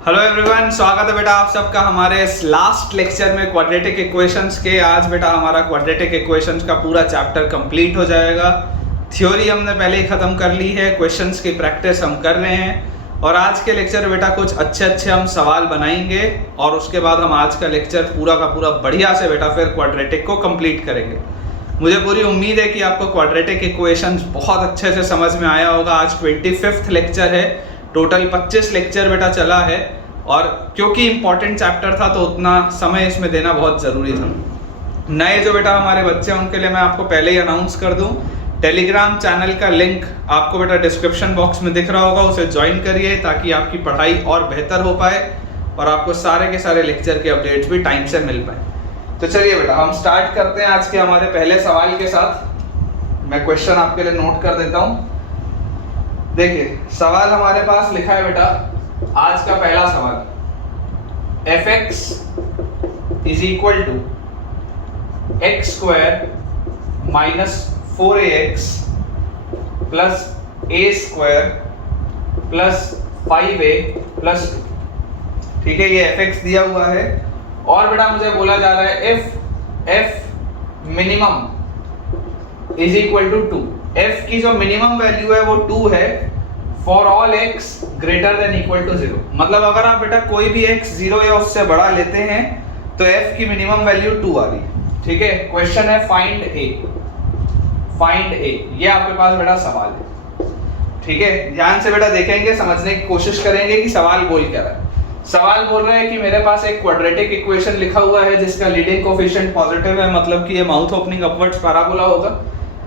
Hello everyone, स्वागत है बेटा आप सबका हमारे इस लास्ट लेक्चर में क्वाड्रेटिक इक्वेशंस के। आज बेटा हमारा क्वाड्रेटिक इक्वेशंस का पूरा चैप्टर कंप्लीट हो जाएगा। थ्योरी हमने पहले ही ख़त्म कर ली है, क्वेश्चंस की प्रैक्टिस हम कर रहे हैं और आज के लेक्चर बेटा कुछ अच्छे हम सवाल बनाएंगे और उसके बाद हम आज का लेक्चर पूरा का पूरा बढ़िया से बेटा फिर क्वाड्रेटिक को कंप्लीट करेंगे। मुझे पूरी उम्मीद है कि आपको क्वाड्रेटिक इक्वेशंस बहुत अच्छे से समझ में आया होगा। आज 25th लेक्चर है, टोटल 25 लेक्चर बेटा चला है और क्योंकि इम्पोर्टेंट चैप्टर था तो उतना समय इसमें देना बहुत ज़रूरी था। नए जो बेटा हमारे बच्चे हैं उनके लिए मैं आपको पहले ही अनाउंस कर दूं, टेलीग्राम चैनल का लिंक आपको बेटा डिस्क्रिप्शन बॉक्स में दिख रहा होगा, उसे ज्वाइन करिए ताकि आपकी पढ़ाई और बेहतर हो पाए और आपको सारे के सारे लेक्चर के अपडेट्स भी टाइम से मिल पाए। तो चलिए बेटा हम स्टार्ट करते हैं आज के हमारे पहले सवाल के साथ। मैं क्वेश्चन आपके लिए नोट कर देता हूँ। देखिए सवाल हमारे पास लिखा है बेटा, आज का पहला सवाल, fx is equal to X square minus 4ax plus A square plus 5a plus 2। ठीक है, ये fx दिया हुआ है और बेटा मुझे बोला जा रहा है f minimum is equal to 2। f की जो मिनिमम वैल्यू है वो 2 है for all x greater than equal to 0। मतलब अगर आप बेटा कोई भी x 0 या उससे बड़ा लेते हैं तो f की मिनिमम वैल्यू 2 आ रही है। ठीक है, क्वेश्चन है फाइंड a। ये आपके पास बेटा सवाल है। ठीक है, ध्यान से बेटा देखेंगे, समझने की कोशिश करेंगे कि सवाल बोल क्या रहा है। सवाल बोल रहा है कि मेरे पास एक क्वाड्रेटिक इक्वेशन लिखा हुआ है जिसका लीडिंग कोफिशिएंट पॉजिटिव है, मतलब कि ये माउथ ओपनिंग अपवर्ड्स पैराबोला होगा।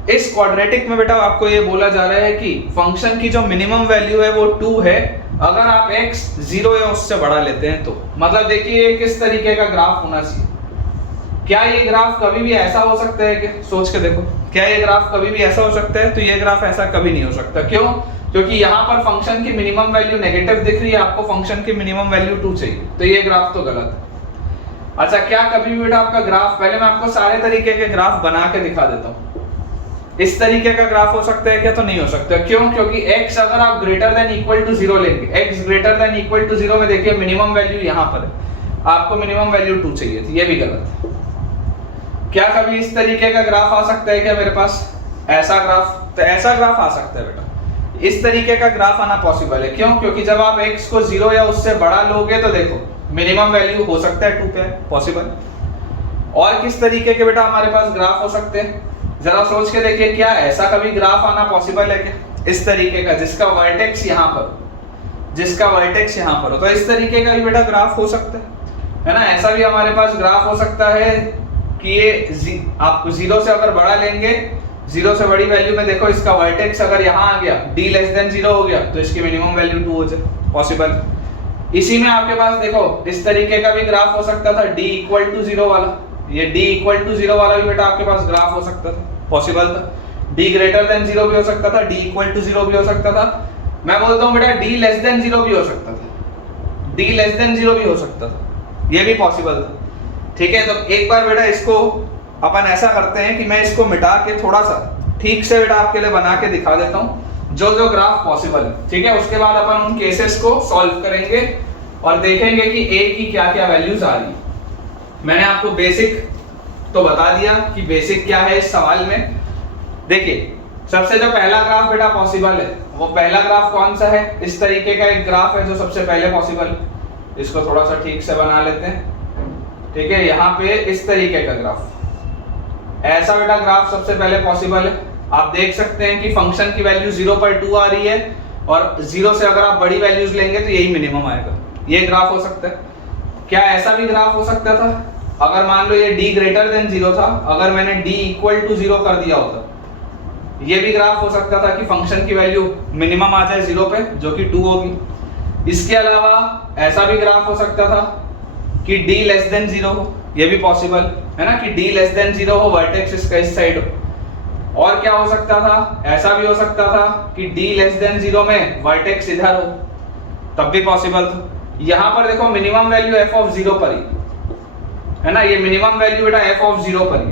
इस क्वाड्रेटिक में बेटा आपको ये बोला जा रहा है कि फंक्शन की जो मिनिमम वैल्यू है वो 2 है अगर आप x 0 या उससे बड़ा लेते हैं तो। मतलब देखिए ये किस तरीके का ग्राफ होना चाहिए। क्या ये ग्राफ कभी भी ऐसा हो सकता है कि सोच के देखो, क्या ये ग्राफ कभी भी ऐसा हो सकता है? तो ये ग्राफ ऐसा कभी नहीं हो सकता। क्यों? क्योंकि यहाँ पर फंक्शन की मिनिमम वैल्यू नेगेटिव दिख रही है, आपको फंक्शन की मिनिमम वैल्यू 2 चाहिए, तो ये ग्राफ तो गलत है। अच्छा, क्या कभी भी बेटा आपका ग्राफ, पहले मैं आपको सारे तरीके के ग्राफ बना के दिखा देता हूँ। इस तरीके का ग्राफ हो सकता है क्या? तो नहीं हो सकता। क्यों? क्योंकि x अगर आप ग्रेटर देन इक्वल टू 0 लेंगे, x greater than equal to 0 में देखिए मिनिमम वैल्यू यहाँ पर है, आपको मिनिमम वैल्यू 2 चाहिए थी, ये भी गलत है। क्या कभी इस तरीके का ग्राफ आ सकता है क्या मेरे पास? ऐसा ग्राफ, तो ऐसा ग्राफ आ सकता है बेटा। इस तरीके का ग्राफ आना पॉसिबल है। क्यों? क्योंकि जब आप x को 0 या उससे बड़ा लोगे तो देखो मिनिमम वैल्यू हो सकता है 2 पे, पॉसिबल। और किस तरीके के बेटा हमारे पास ग्राफ हो सकते हैं, जरा सोच के देखिए, क्या ऐसा कभी ग्राफ आना पॉसिबल है क्या? इस तरीके का जिसका वर्टेक्स यहाँ पर, जिसका वर्टेक्स यहाँ पर हो, तो इस तरीके का भी बेटा ग्राफ हो सकता है ना। ऐसा भी हमारे पास ग्राफ हो सकता है कि ये आप 0 से अगर बड़ा लेंगे, 0 से बड़ी वैल्यू में देखो इसका वर्टेक्स अगर यहाँ आ गया, d लेस देन 0 हो गया, तो इसकी मिनिमम वैल्यू 2 हो जाए, पॉसिबल। इसी में आपके पास देखो इस तरीके का भी ग्राफ हो सकता था, d इक्वल टू 0 वाला, ये d इक्वल टू 0 वाला भी बेटा आपके पास ग्राफ हो सकता था, पॉसिबल था। d ग्रेटर देन 0 भी हो सकता था, d इक्वल टू 0 भी हो सकता था। मैं बोलता हूँ बेटा d लेस देन 0 भी हो सकता था, d लेस देन 0 भी हो सकता था, ये भी पॉसिबल था। ठीक है, तो एक बार बेटा इसको अपन ऐसा करते हैं कि मैं इसको मिटा के थोड़ा सा ठीक से बेटा आपके लिए बना के दिखा देता हूँ जो जो ग्राफ पॉसिबल है। ठीक है, उसके बाद अपन उन केसेस को सॉल्व करेंगे और देखेंगे कि a की क्या क्या वैल्यूज आ रही है। मैंने आपको बेसिक तो बता दिया कि बेसिक क्या है इस सवाल में। देखिए सबसे जो पहला ग्राफ बेटा पॉसिबल है, वो पहला ग्राफ कौन सा है? इस तरीके का एक ग्राफ है जो सबसे पहले पॉसिबल है। इसको थोड़ा सा ठीक से बना लेते हैं। ठीक है, यहाँ पे इस तरीके का ग्राफ, ऐसा बेटा ग्राफ सबसे पहले पॉसिबल है। आप देख सकते हैं कि फंक्शन की वैल्यू 0 पर 2 आ रही है और 0 से अगर आप बड़ी वैल्यूज लेंगे तो यही मिनिमम आएगा। ये ग्राफ हो सकता है। क्या ऐसा भी ग्राफ हो सकता था, अगर मान लो ये d ग्रेटर देन 0 था, अगर मैंने d इक्वल टू 0 कर दिया होता, ये भी ग्राफ हो सकता था कि फंक्शन की वैल्यू मिनिमम आ जाए 0 पे, जो कि 2 होगी। इसके अलावा ऐसा भी ग्राफ हो सकता था कि d लेस देन 0 हो, ये भी पॉसिबल है ना, कि d लेस देन 0 हो, वर्टेक्स इसका इस साइड हो। और क्या हो सकता था? ऐसा भी हो सकता था कि d लेस देन 0 में वर्टेक्स इधर हो, तब भी पॉसिबल था। यहाँ पर देखो मिनिमम वैल्यू f ऑफ 0 पर ही है ना, ये मिनिमम वैल्यू बेटा f ऑफ 0 पर ही,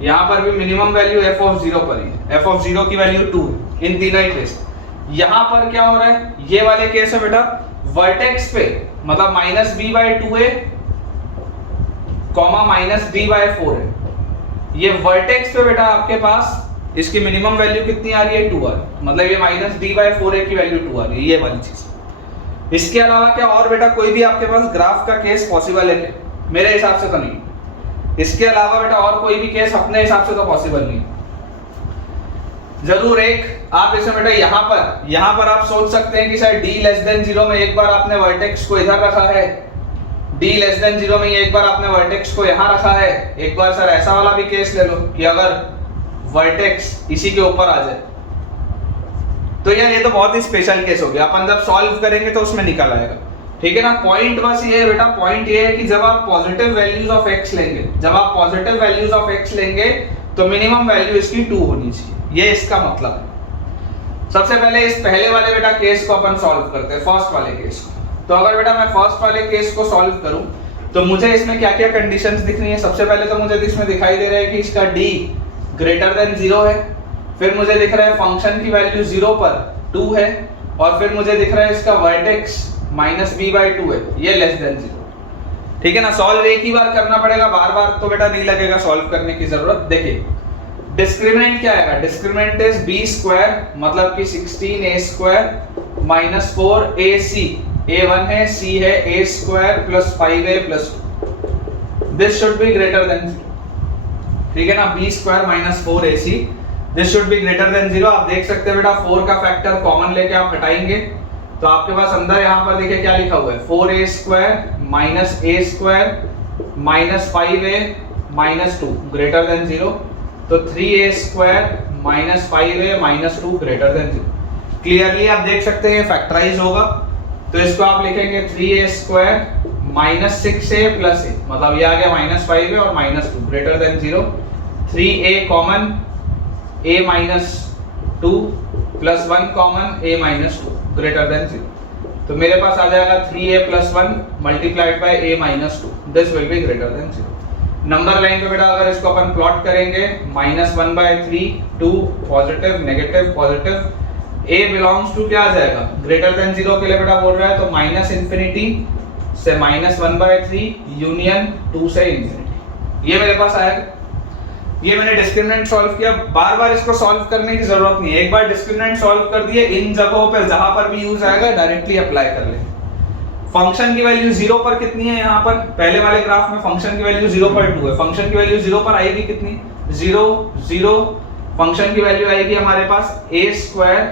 यहाँ पर भी मिनिमम वैल्यू f ऑफ 0 पर ही, f ऑफ 0 की वैल्यू 2 है इन तीनों ही केस। यहाँ पर क्या हो रहा है, ये वाले केस है बेटा वर्टेक्स पे मतलब minus B by two A comma minus B by four है, ये वर्टेक्स पे बेटा आपके पास इसकी मिनिमम वैल्यू कितनी आ रही है 2 आ रही है, मतलब ये माइनस बी बाई फोर ए की वैल्यू 2 आ रही है, ये वाली चीज। इसके अलावा क्या और बेटा कोई भी आपके पास ग्राफ का केस पॉसिबल है? मेरे हिसाब से तो नहीं। इसके अलावा बेटा और कोई भी केस अपने हिसाब से तो पॉसिबल नहीं। जरूर एक आप इसे बेटा यहाँ पर आप सोच सकते हैं कि शायद d लेस देन 0 में एक बार आपने वर्टेक्स को इधर रखा है, d लेस देन 0 में एक बार आपने वर्टेक्स को यहाँ रखा है। एक बार सर ऐसा वाला भी केस ले लो कि अगर वर्टेक्स इसी के ऊपर आ जाए, तो यार ये तो बहुत ही स्पेशल केस हो गया, अपन जब सॉल्व करेंगे तो उसमें निकल आएगा। ठीक है ना। पॉइंट बस ये है बेटा, पॉइंट ये है कि जब आप पॉजिटिव वैल्यूज ऑफ x लेंगे, जब आप पॉजिटिव वैल्यूज ऑफ x लेंगे तो मिनिमम वैल्यू इसकी 2 होनी चाहिए, ये इसका मतलब है। सबसे पहले इस पहले वाले बेटा केस को अपन सॉल्व करते हैं, फर्स्ट वाले केस को। तो अगर बेटा मैं फर्स्ट वाले केस को सॉल्व करूं तो मुझे इसमें क्या क्या कंडीशंस दिख रही है? सबसे पहले तो मुझे इसमें दिखाई दे रहा है कि इसका d ग्रेटर देन 0 है, फिर मुझे दिख रहा है फंक्शन की वैल्यू 0 पर 2 है, और फिर मुझे दिख रहा है इसका वर्टेक्स माइनस बी बाई 2 है, ये लेस देन 0। ठीक है ना। सॉल्व एक ही बार करना पड़ेगा, बार बार तो बेटा नहीं लगेगा सॉल्व करने की जरूरत। देखिए डिस्क्रिमिनेंट क्या आएगा? डिस्क्रिमिनेंट इज बी स्क्वायर, मतलब कि 16a square minus 4ac, a1 है, c है, a square plus 5a plus 2, this should be greater than 0। ठीक है ना। B square minus 4ac, this should be greater than 0। आप देख सकते हैं बेटा 4 का फैक्टर कॉमन लेके आप हटाएंगे तो आपके पास अंदर यहाँ पर देखिए क्या लिखा हुआ है, 4a square minus a square minus 5a minus 2 greater than 0, तो 3a square minus 5a minus 2 greater than 0। Clearly आप देख सकते हैं फैक्टराइज होगा, तो इसको आप लिखेंगे 3a square minus 6a plus a, मतलब ये आ गया माइनस 5a और minus 2 greater than 0, 3a common a minus 2 plus 1 common a minus 2 greater than 0। तो मेरे पास आ जाएगा 3a plus 1 multiplied by a minus 2, this will be greater than 0। Number line पे बेटा अगर इसको अपन प्लॉट करेंगे -1/3 2 positive negative positive, a belongs to क्या आ जाएगा? ग्रेटर देन 0 के लिए बेटा बोल रहा है तो माइनस इंफिनिटी से -1/3 यूनियन 2 से इंफिनिटी, ये मेरे पास आएगा। ये मैंने डिस्क्रिमिनेंट सॉल्व किया, बार बार इसको सॉल्व करने की जरूरत नहीं है, एक बार डिस्क्रिमिनेंट सॉल्व कर दिए, इन जगहों पर जहां पर भी यूज आएगा डायरेक्टली अप्लाई कर ले। फंक्शन की वैल्यू 0 पर कितनी है? यहाँ पर पहले वाले ग्राफ में फंक्शन की वैल्यू 0 पर 2 है, फंक्शन की वैल्यू 0 पर आएगी कितनी? 0 0, फंक्शन की वैल्यू आएगी हमारे पास a square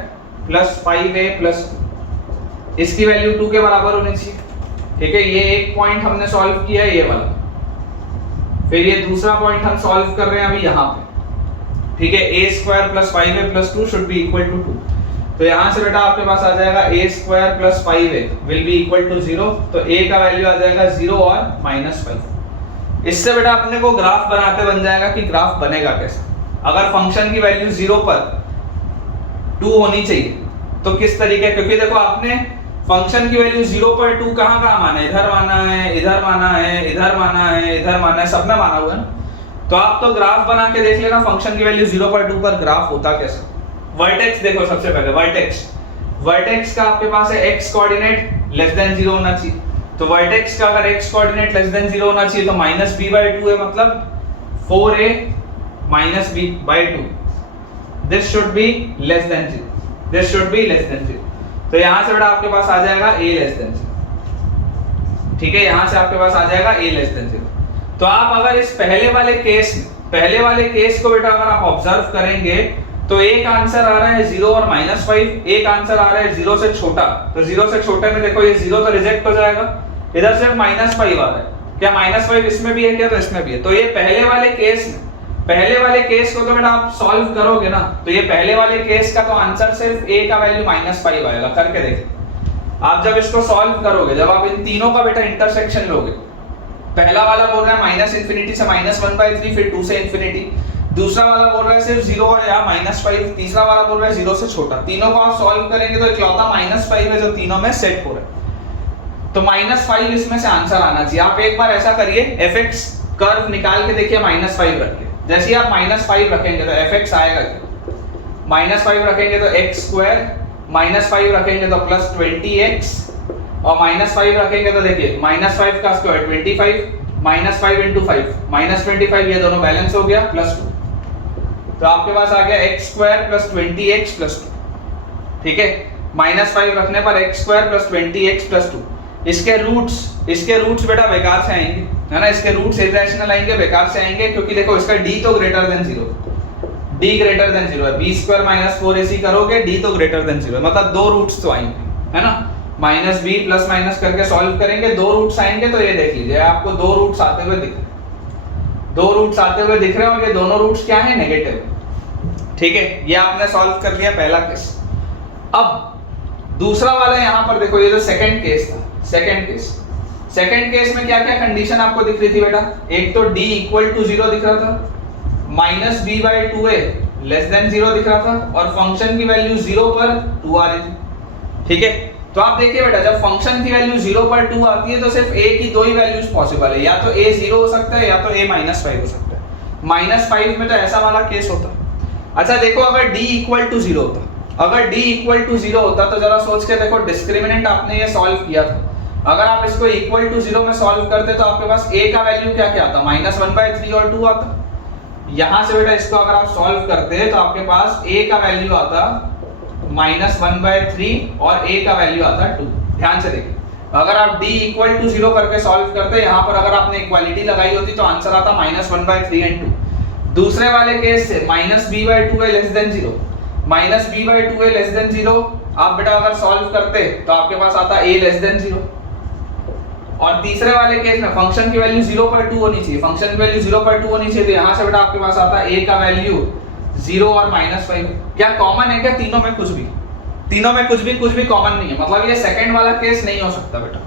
plus 5a plus 2, इसकी वैल्यू 2 के बराबर होनी चाहिए। ठीक है, ये एक पॉइंट हमने सॉल्व किया है, ये वाला। फिर ये दूसरा पॉइंट हम सॉल्व कर रहे हैं अभी यहाँ पे। ठीक है, a square plus 5a plus 2 should be equal to 2, तो यहाँ से बेटा आपके पास आ जाएगा a square plus 5a will be equal to 0, तो a का वैल्यू आ जाएगा 0 और -5। इससे बेटा अपने को ग्राफ बनाते बन जाएगा कि ग्राफ बनेगा कैसे। अगर फंक्शन की वैल्यू 0 पर 2 होनी चाहिए तो किस तरीके, क्योंकि देखो आपने फंक्शन की वैल्यू 0 पर 2 कहाँ कहाँ माना है? इधर माना है, इधर माना है, इधर माना है, इधर माना है, सब में माना हुआ है ना। तो आप तो ग्राफ बना के देख लेना फंक्शन की वैल्यू 0 पर 2 पर ग्राफ होता कैसे। वर्टेक्स देखो सबसे पहले, वर्टेक्स का आपके पास है x कोऑर्डिनेट लेस देन 0 होना चाहिए, तो वर्टेक्स का अगर x कोऑर्डिनेट लेस देन 0 होना चाहिए तो -b/2 है, मतलब 4a - b/2, this should be less than 0, this should be less than 0। तो यहां से बेटा आपके पास आ जाएगा a लेस देन 0। ठीक है, यहां से आपके पास आ जाएगा a लेस देन 0। तो आप अगर इस पहले वाले केस को बेटा अगर आप ऑब्जर्व करेंगे तो एक आंसर आ रहा है 0 और -5, एक आंसर आ रहा है 0 से छोटा, तो 0 से छोटे में देखो ये 0 तो रिजेक्ट हो जाएगा, इधर सिर्फ -5 आ रहा है, क्या -5 इसमें भी है क्या? तो इसमें भी है। तो ये पहले वाले केस को तो बेटा आप सॉल्व करोगे ना, तो ये पहले वाले केस का तो आंसर सिर्फ a का वैल्यू -5 आएगा। करके देखिए आप जब इसको सॉल्व करोगे, जब आप इन तीनों का बेटा इंटरसेक्शन लोगे, पहला वाला बोल रहा है -इंफिनिटी से -1/3 फिर 2 से इंफिनिटी, दूसरा वाला बोल रहा है सिर्फ 0 और या -5, तीसरा वाला बोल रहा है 0 से छोटा। तीनों को आप सॉल्व करेंगे तो इकलौता -5 है जो तीनों में सेट हो रहा है, तो -5 इसमें से आंसर आना चाहिए। आप एक बार ऐसा करिए, fx कर्व निकाल के देखिए -5 रख के, जैसे ही आप -5 रखेंगे तो fx आएगा क्या? -5 रखेंगे तो x स्क्वायर, -5 रखेंगे तो +20x और -5 रखेंगे तो देखिए -5 का स्क्वायर 25, -5 × 5 -25, ये दोनों बैलेंस हो गया +2, तो आपके पास आ गया x² + 20x + 2। ठीक है, -5 रखने पर x² + 20x + 2। इसके रूट्स बेटा बेकार से आएंगे, है ना, इसके रूट्स इरेशनल आएंगे, बेकार से आएंगे, क्योंकि देखो इसका d तो greater than 0, d greater than 0 है, b² - 4ac करोगे, d तो ग्रेटर देन 0 है, मतलब दो रूट्स तो आएंगे, है ना, -b प्लस माइनस करके सॉल्व करेंगे, दो रूट्स आएंगे, तो ये देख लीजिए आपको दो रूट्स आते हुए दिख रहे हैं, और ये दोनों रूट्स क्या है, नेगेटिव। ठीक है, ये आपने सॉल्व कर लिया पहला केस। अब दूसरा वाला यहाँ पर देखो, ये जो सेकंड केस था, सेकंड केस में क्या क्या कंडीशन आपको दिख रही थी बेटा, एक तो d = 0 दिख रहा था, -b/2a <= 0 दिख रहा था, और फंक्शन की वैल्यू 0 पर 2 आ रही थी। ठीक है, तो आप देखिए बेटा, जब फंक्शन की वैल्यू 0 पर 2 आती है तो सिर्फ a की दो ही वैल्यूज पॉसिबल है, या तो a 0 हो सकता है, या तो a -5 हो सकता है। -5 में तो ऐसा वाला केस होता। अच्छा देखो, अगर d = 0 होता, तो जरा सोच के देखो, डिस्क्रिमिनेंट आपने ये सॉल्व किया था, अगर आप इसको = 0 में सॉल्व करते तो आपके पास a का वैल्यू क्या क्या आता, -1/3 और 2 आता। यहां से बेटा इसको अगर आप सॉल्व करते तो आपके पास a का वैल्यू आता -1/3 और a का वैल्यू आता 2। ध्यान से देखिए, अगर आप d = 0 करके सॉल्व करते, यहां पर अगर आपने इक्वालिटी लगाई होती तो आंसर आता -1/3 और 2। दूसरे वाले केस से -b/2a <= 0, -b/2a <= 0 आप बेटा अगर सॉल्व करते तो आपके पास आता a <= 0। और तीसरे वाले केस में फंक्शन की वैल्यू 0 पर 2 होनी चाहिए, तो यहां से बेटा आपके पास आता a का वैल्यू 0 और -5। क्या कॉमन है क्या तीनों में? कुछ भी कॉमन नहीं है, मतलब ये सेकंड वाला केस नहीं हो सकता बेटा,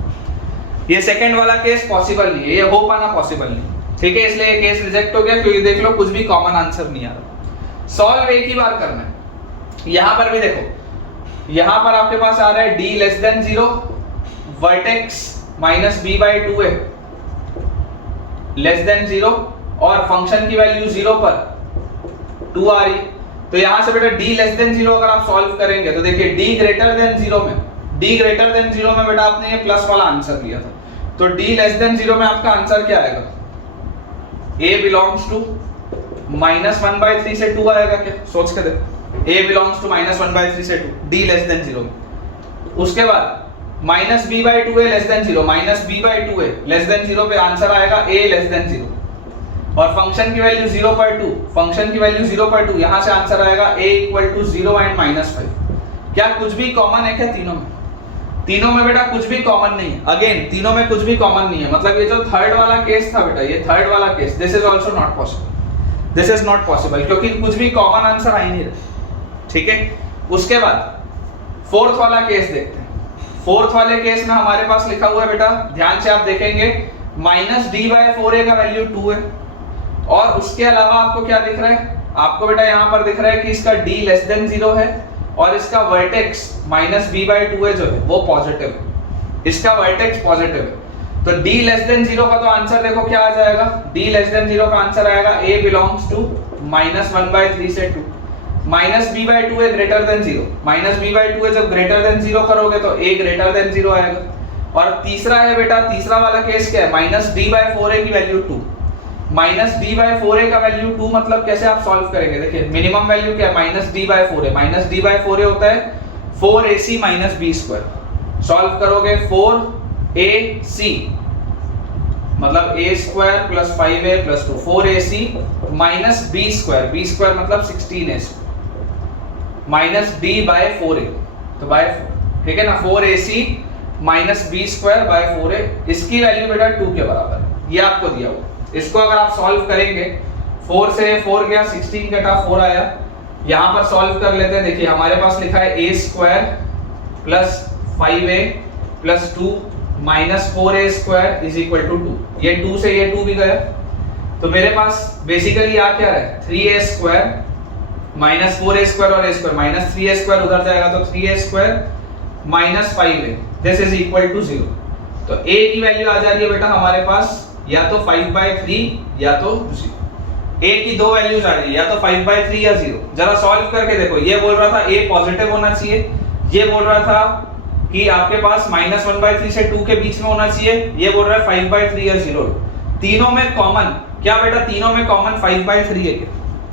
ये सेकंड वाला केस पॉसिबल नहीं है, ये हो पाना पॉसिबल नहीं। ठीक है, इसलिए ये केस रिजेक्ट हो गया, क्योंकि देख लो कुछ भी कॉमन आंसर नहीं आ रहा। सॉल्व एक ही बार करना है। यहां पर भी देखो, यहां पर आपके पास आ रहा है d <= 0, वर्टेक्स -b/2a <= 0, और फंक्शन की वैल्यू 0 पर 2 आ रही। तो यहां से बेटा d <= 0 अगर आप सॉल्व करेंगे तो देखिए d <= 0 में बेटा आपने ये प्लस वाला आंसर लिया था, तो d <= 0 में आपका आंसर क्या आएगा, a belongs to -1/3 से 2 आएगा क्या? सोच के देखो, a belongs to -1/3 से 2, d <= 0 में। उसके बाद -b/2a <= 0 पे आंसर आएगा a <= 0, और फंक्शन की वैल्यू 0 पर 2, यहां से आंसर आएगा a = 0 एंड -5। क्या कुछ भी कॉमन है क्या तीनों में? तीनों में बेटा कुछ भी कॉमन नहीं है। अगेन तीनों में कुछ भी कॉमन नहीं है, मतलब ये जो थर्ड वाला केस था बेटा, ये थर्ड वाला case, this is also not possible, क्योंकि कुछ भी कॉमन आंसर आ ही नहीं रहा। ठीक है, उसके बाद फोर्थ वाला केस देखते हैं। फोर्थ वाले केस में हमारे पास लिखा हुआ है बेटा, ध्यान से आप देखेंगे, -d/4a का वैल्यू 2 है, और उसके अलावा आपको क्या दिख रहा है, आपको बेटा यहाँ पर दिख रहा है कि इसका d <= 0 है, और इसका वर्टेक्स -b/2a जो है वो पॉजिटिव है, इसका वर्टेक्स पॉजिटिव है। तो d <= का तो आंसर देखो क्या आ जाएगा, d <= का आंसर आएगा a belongs to -1/3 से 2, -b/2a <= 0, -b/2a जब <0 करोगे तो a <0 आएगा। और तीसरा है बेटा, तीसरा वाला केस क्या है, -d/4a की वैल्यू 2, -d/4a का वैल्यू 2, मतलब कैसे आप सॉल्व करेंगे, देखिए मिनिमम वैल्यू क्या है, -d/4a होता है 4ac - b², सॉल्व करोगे 4ac मतलब a² + 5a + 2, 4ac - b² मतलब 16ac -d/4a, तो बाय 4, ठीक है ना, 4ac - b²/4a, इसकी वैल्यू बेटा 2 के बराबर है, ये आपको दिया हुआ। इसको अगर आप सॉल्व करेंगे, 4 से 4 गया, 16 कटा 4 आया, यहां पर सॉल्व कर लेते हैं। देखिए हमारे पास लिखा है a² + 5a + 2 - 4a² = 2, ये 2 से ये 2 भी गया, तो मेरे पास बेसिकली आ क्या है, 3a² - 4a² और a² -3a² उधर जाएगा, तो 3a² - 5a, this is equal to 0। तो a की वैल्यू आ जा रही है बेटा हमारे पास या तो 5/3 या तो 0, a की दो वैल्यूज आ रही है, या तो 5/3 या 0। जरा सॉल्व करके देखो, ये बोल रहा था a पॉजिटिव होना चाहिए, ये बोल रहा था कि आपके पास -1/3 से 2 के बीच में होना चाहिए, ये बोल रहा है 5/3 या 0। तीनों में कॉमन क्या बेटा, तीनों में कॉमन 5/3 है क्या?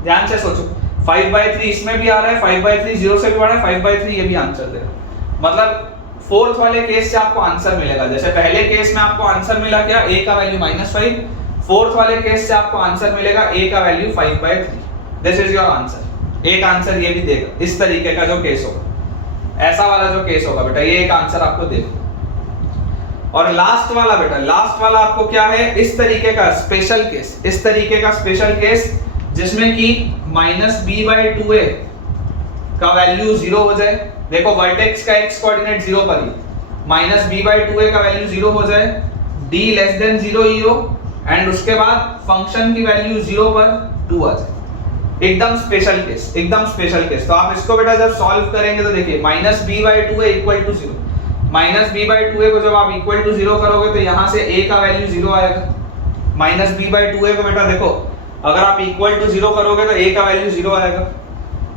ध्यान से सोचो, 5/3 इसमें भी आ रहा है, 5/3 0 से भी बड़ा है, 5/3 ये भी आंसर दे रहा है। मतलब फोर्थ वाले केस से आपको आंसर मिलेगा। जैसे पहले केस में आपको आंसर मिला क्या, a का वैल्यू -5, फोर्थ वाले केस से आपको आंसर मिलेगा a का value 5/3। This is your answer. एक आंसर ये भी देगा, इस तरीके का जो केस होगा, ऐसा वाला जो केस होगा बेटा, ये एक आंसर आपको देगा। और लास्ट वाला बेटा, लास्ट वाला आपको क्या है, इस तरीके का स्पेशल केस, इस तरीके का स्पेशल केस जिसमें कि -b/2a का वैल्यू 0 हो जाए। देखो वर्टेक्स का x कोऑर्डिनेट 0 पर ही, -b/2a का वैल्यू 0 हो जाए, d लेस देन 0 ही हो, एंड उसके बाद फंक्शन की वैल्यू 0 पर 2 आ जाए। एकदम स्पेशल केस, एकदम स्पेशल केस। तो आप इसको बेटा जब सॉल्व करेंगे तो देखिए -b/2a इक्वल टू 0, -b/2a को जब आप इक्वल टू 0 करोगे तो यहां से a का वैल्यू 0 आएगा। -b/2a को बेटा देखो, अगर आप इक्वल टू 0 करोगे तो a का वैल्यू 0 आएगा।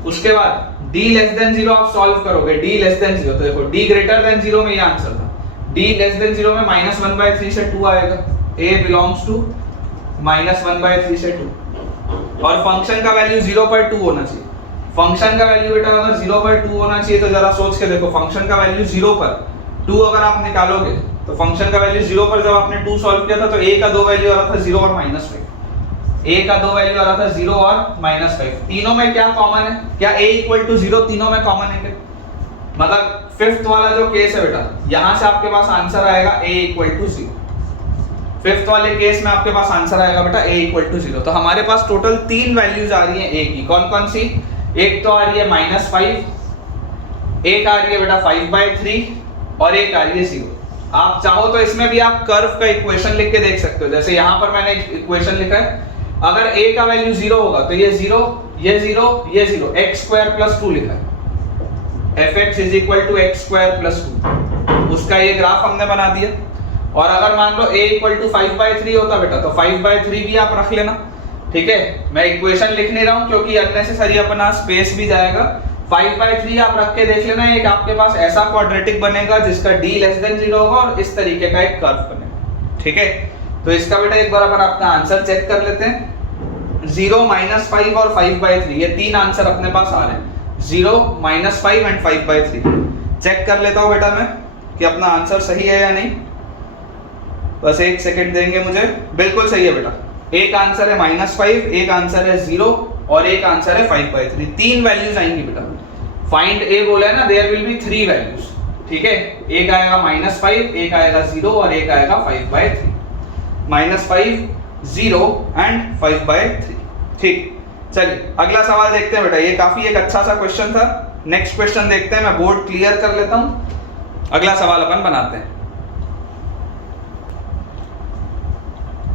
उसके बाद d लेस देन 0 आप सॉल्व करोगे, d लेस देन 0, तो देखो d ग्रेटर देन 0 में ये आंसर था, d लेस देन 0 में -1/3 से 2 आएगा, a बिलोंग्स टू -1/3 से 2। और फंक्शन का वैल्यू 0 पर 2 होना चाहिए। फंक्शन का वैल्यू बेटा अगर 0 पर 2 होना चाहिए तो जरा सोच के देखो, फंक्शन का वैल्यू 0 पर 2 अगर आप निकालोगे तो फंक्शन का वैल्यू 0 पर जब आपने 2 सॉल्व किया था तो a का दो वैल्यू आ रहा था 0 और -5, a का दो वैल्यू आ रहा था 0 और -5। तीनों में क्या कॉमन है, क्या a इक्वल टू 0 तीनों में कॉमन है क्या? मतलब फिफ्थ वाला जो केस है बेटा, यहां से आपके पास आंसर आएगा a इक्वल टू 0। फिफ्थ वाले केस में आपके पास आंसर आएगा बेटा a इक्वल टू 0। तो हमारे पास टोटल 3 वैल्यूज आ रही हैं a की। कौन कौन सी? एक तो आ रही है -5, एक आ रही है बेटा 5/3 और एक आ रही है 0। आप चाहो तो इसमें भी आप कर्व का इक्वेशन लिख के देख सकते हो। जैसे यहां पर मैंने एक इक्वेशन लिखा है, अगर a का वैल्यू 0 होगा तो ये 0, ये 0, ये 0, x² + 2 लिखा है, fx = x² + 2। उसका ये ग्राफ हमने बना दिया। और अगर मान लो a = 5/3 होता बेटा तो 5/3 भी आप रख लेना, ठीक है। मैं इक्वेशन लिख नहीं रहा हूं क्योंकि अननेसेसरी अपना स्पेस भी जाएगा। 5/3 आप रख के देख लेना, एक आपके पास ऐसा क्वाड्रेटिक बनेगा जिसका d लेस देन 0 होगा और इस तरीके का एक कर्व बनेगा, ठीक है। तो इसका बेटा एक बार अपन अपना आंसर चेक कर लेते हैं। 0, -5 और 5/3, ये तीन आंसर अपने पास आ रहे हैं, 0, -5 एंड 5/3। चेक कर लेता हूं बेटा मैं कि अपना आंसर सही है या नहीं, बस एक सेकंड देंगे मुझे। बिल्कुल सही है बेटा, एक आंसर है -5, एक आंसर है 0 और एक आंसर है 5/3। तीन वैल्यूज आएंगी बेटा। फाइंड a बोला है ना, देयर विल बी 3 वैल्यूज, ठीक है। एक आएगा -5, एक आएगा 0 और एक आएगा 5/3। -5, 0 एंड 5/3, ठीक। चलिए अगला सवाल देखते हैं बेटा, ये काफी एक अच्छा सा क्वेश्चन था। नेक्स्ट क्वेश्चन देखते हैं, मैं बोर्ड क्लियर कर लेता हूं, अगला सवाल अपन बनाते हैं,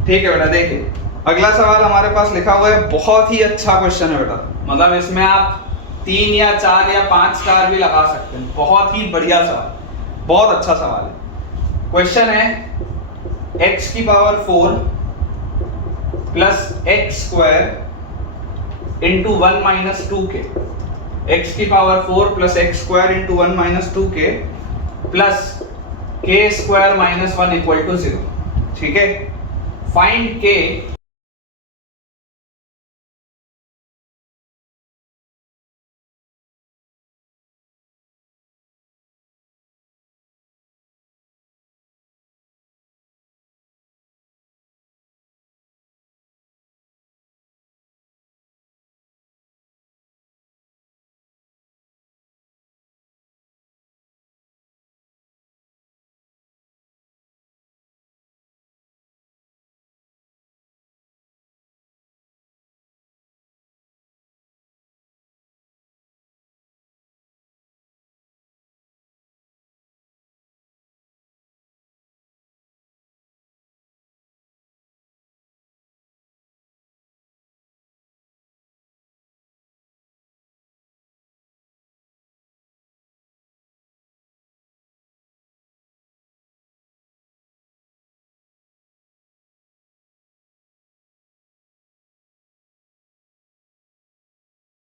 ठीक है बेटा। देखिए अगला सवाल हमारे पास लिखा हुआ है, बहुत ही अच्छा क्वेश्चन है बेटा। मतलब इसमें आप 3 या 4 या 5 स्टार भी लगा सकते हैं। बहुत ही बढ़िया सवाल, बहुत अच्छा सवाल है। क्वेश्चन है x⁴ plus x² into 1 - 2k, x⁴ plus x² into 1 - 2k plus k² - 1 = 0, ठीक है। फाइंड k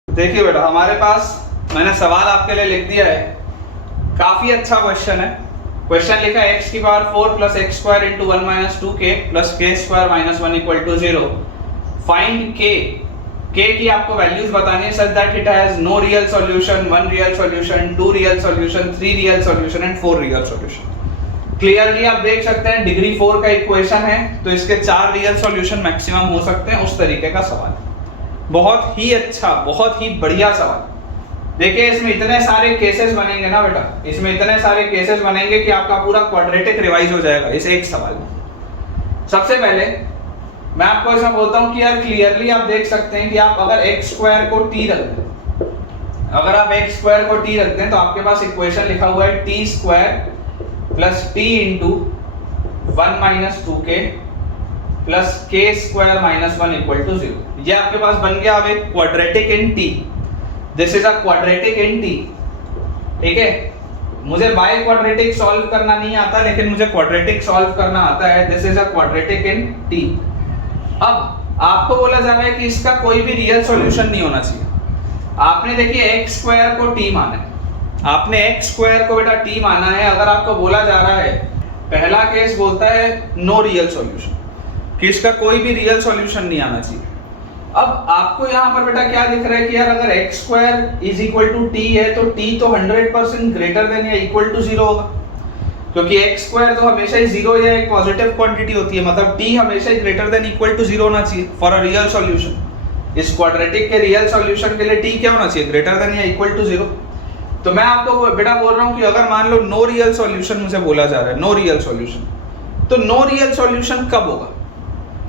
देखिए बेटा, हमारे पास मैंने सवाल आपके लिए लिख दिया है। काफी अच्छा क्वेश्चन है। क्वेश्चन लिखा है x की power 4 plus X square into 1 minus 2k plus K square minus 1 equal to 0। Find k की आपको वैल्यूज बतानी है such that it has no real solution, 1 real solution, 2 real solution, 3 real solution and 4 real solution. Clearly आप देख सकते हैं degree 4 का equation है तो इसके 4 रियल सॉल्यूशन मैक्सिमम हो सकते हैं, उस तरीके का सवाल। बहुत ही अच्छा, बहुत ही बढ़िया सवाल। देखिए इसमें इतने सारे केसेस बनेंगे ना बेटा, इसमें इतने सारे केसेस बनेंगे कि आपका पूरा क्वाड्रेटिक रिवाइज हो जाएगा इस एक सवाल में। सबसे पहले मैं आपको ऐसा बोलता हूं कि यार क्लियरली आप देख सकते हैं कि आप अगर एक्स स्क्वायर को टी रख दें, अगर आप एक्स स्क्वायर को टी रख दें तो आपके पास इक्वेशन लिखा हुआ है T square plus T into 1 minus 2k plus K square minus 1 equal to 0। ये आपके पास बन गया अब एक quadratic in T. This is a quadratic in T. ठीक है, मुझे बाय क्वाड्रेटिक सॉल्व करना नहीं आता लेकिन मुझे क्वाड्रेटिक सॉल्व करना आता है। This is a quadratic in T. अब आपको बोला जा रहा है कि इसका कोई भी रियल सॉल्यूशन नहीं होना चाहिए। आपने देखिए एक्स स्क्वायर को टी माना है, आपने एक्स स्क्वायर को बेटा टी माना है। अगर आपको बोला जा रहा है, पहला केस बोलता है नो रियल सॉल्यूशन, कि इसका कोई भी रियल सॉल्यूशन नहीं आना चाहिए। अब आपको यहाँ पर बेटा क्या दिख रहा है कि यार अगर X square is equal to T है तो टी तो 100% ग्रेटर देन या इक्वल टू 0 होगा, क्योंकि एक्स स्क्वायर तो हमेशा ही 0 या एक पॉजिटिव क्वांटिटी होती है, मतलब टी हमेशा ही ग्रेटर देन इक्वल टू 0 होना चाहिए फॉर अ रियल सॉल्यूशन। इस क्वाड्रेटिक के रियल सॉल्यूशन के लिए टी क्या होना चाहिए, ग्रेटर देन या इक्वल टू 0। तो मैं आपको बेटा बोल रहा हूँ कि अगर मान लो नो रियल सॉल्यूशन मुझे बोला जा रहा है, नो रियल सॉल्यूशन, तो नो रियल सॉल्यूशन कब होगा?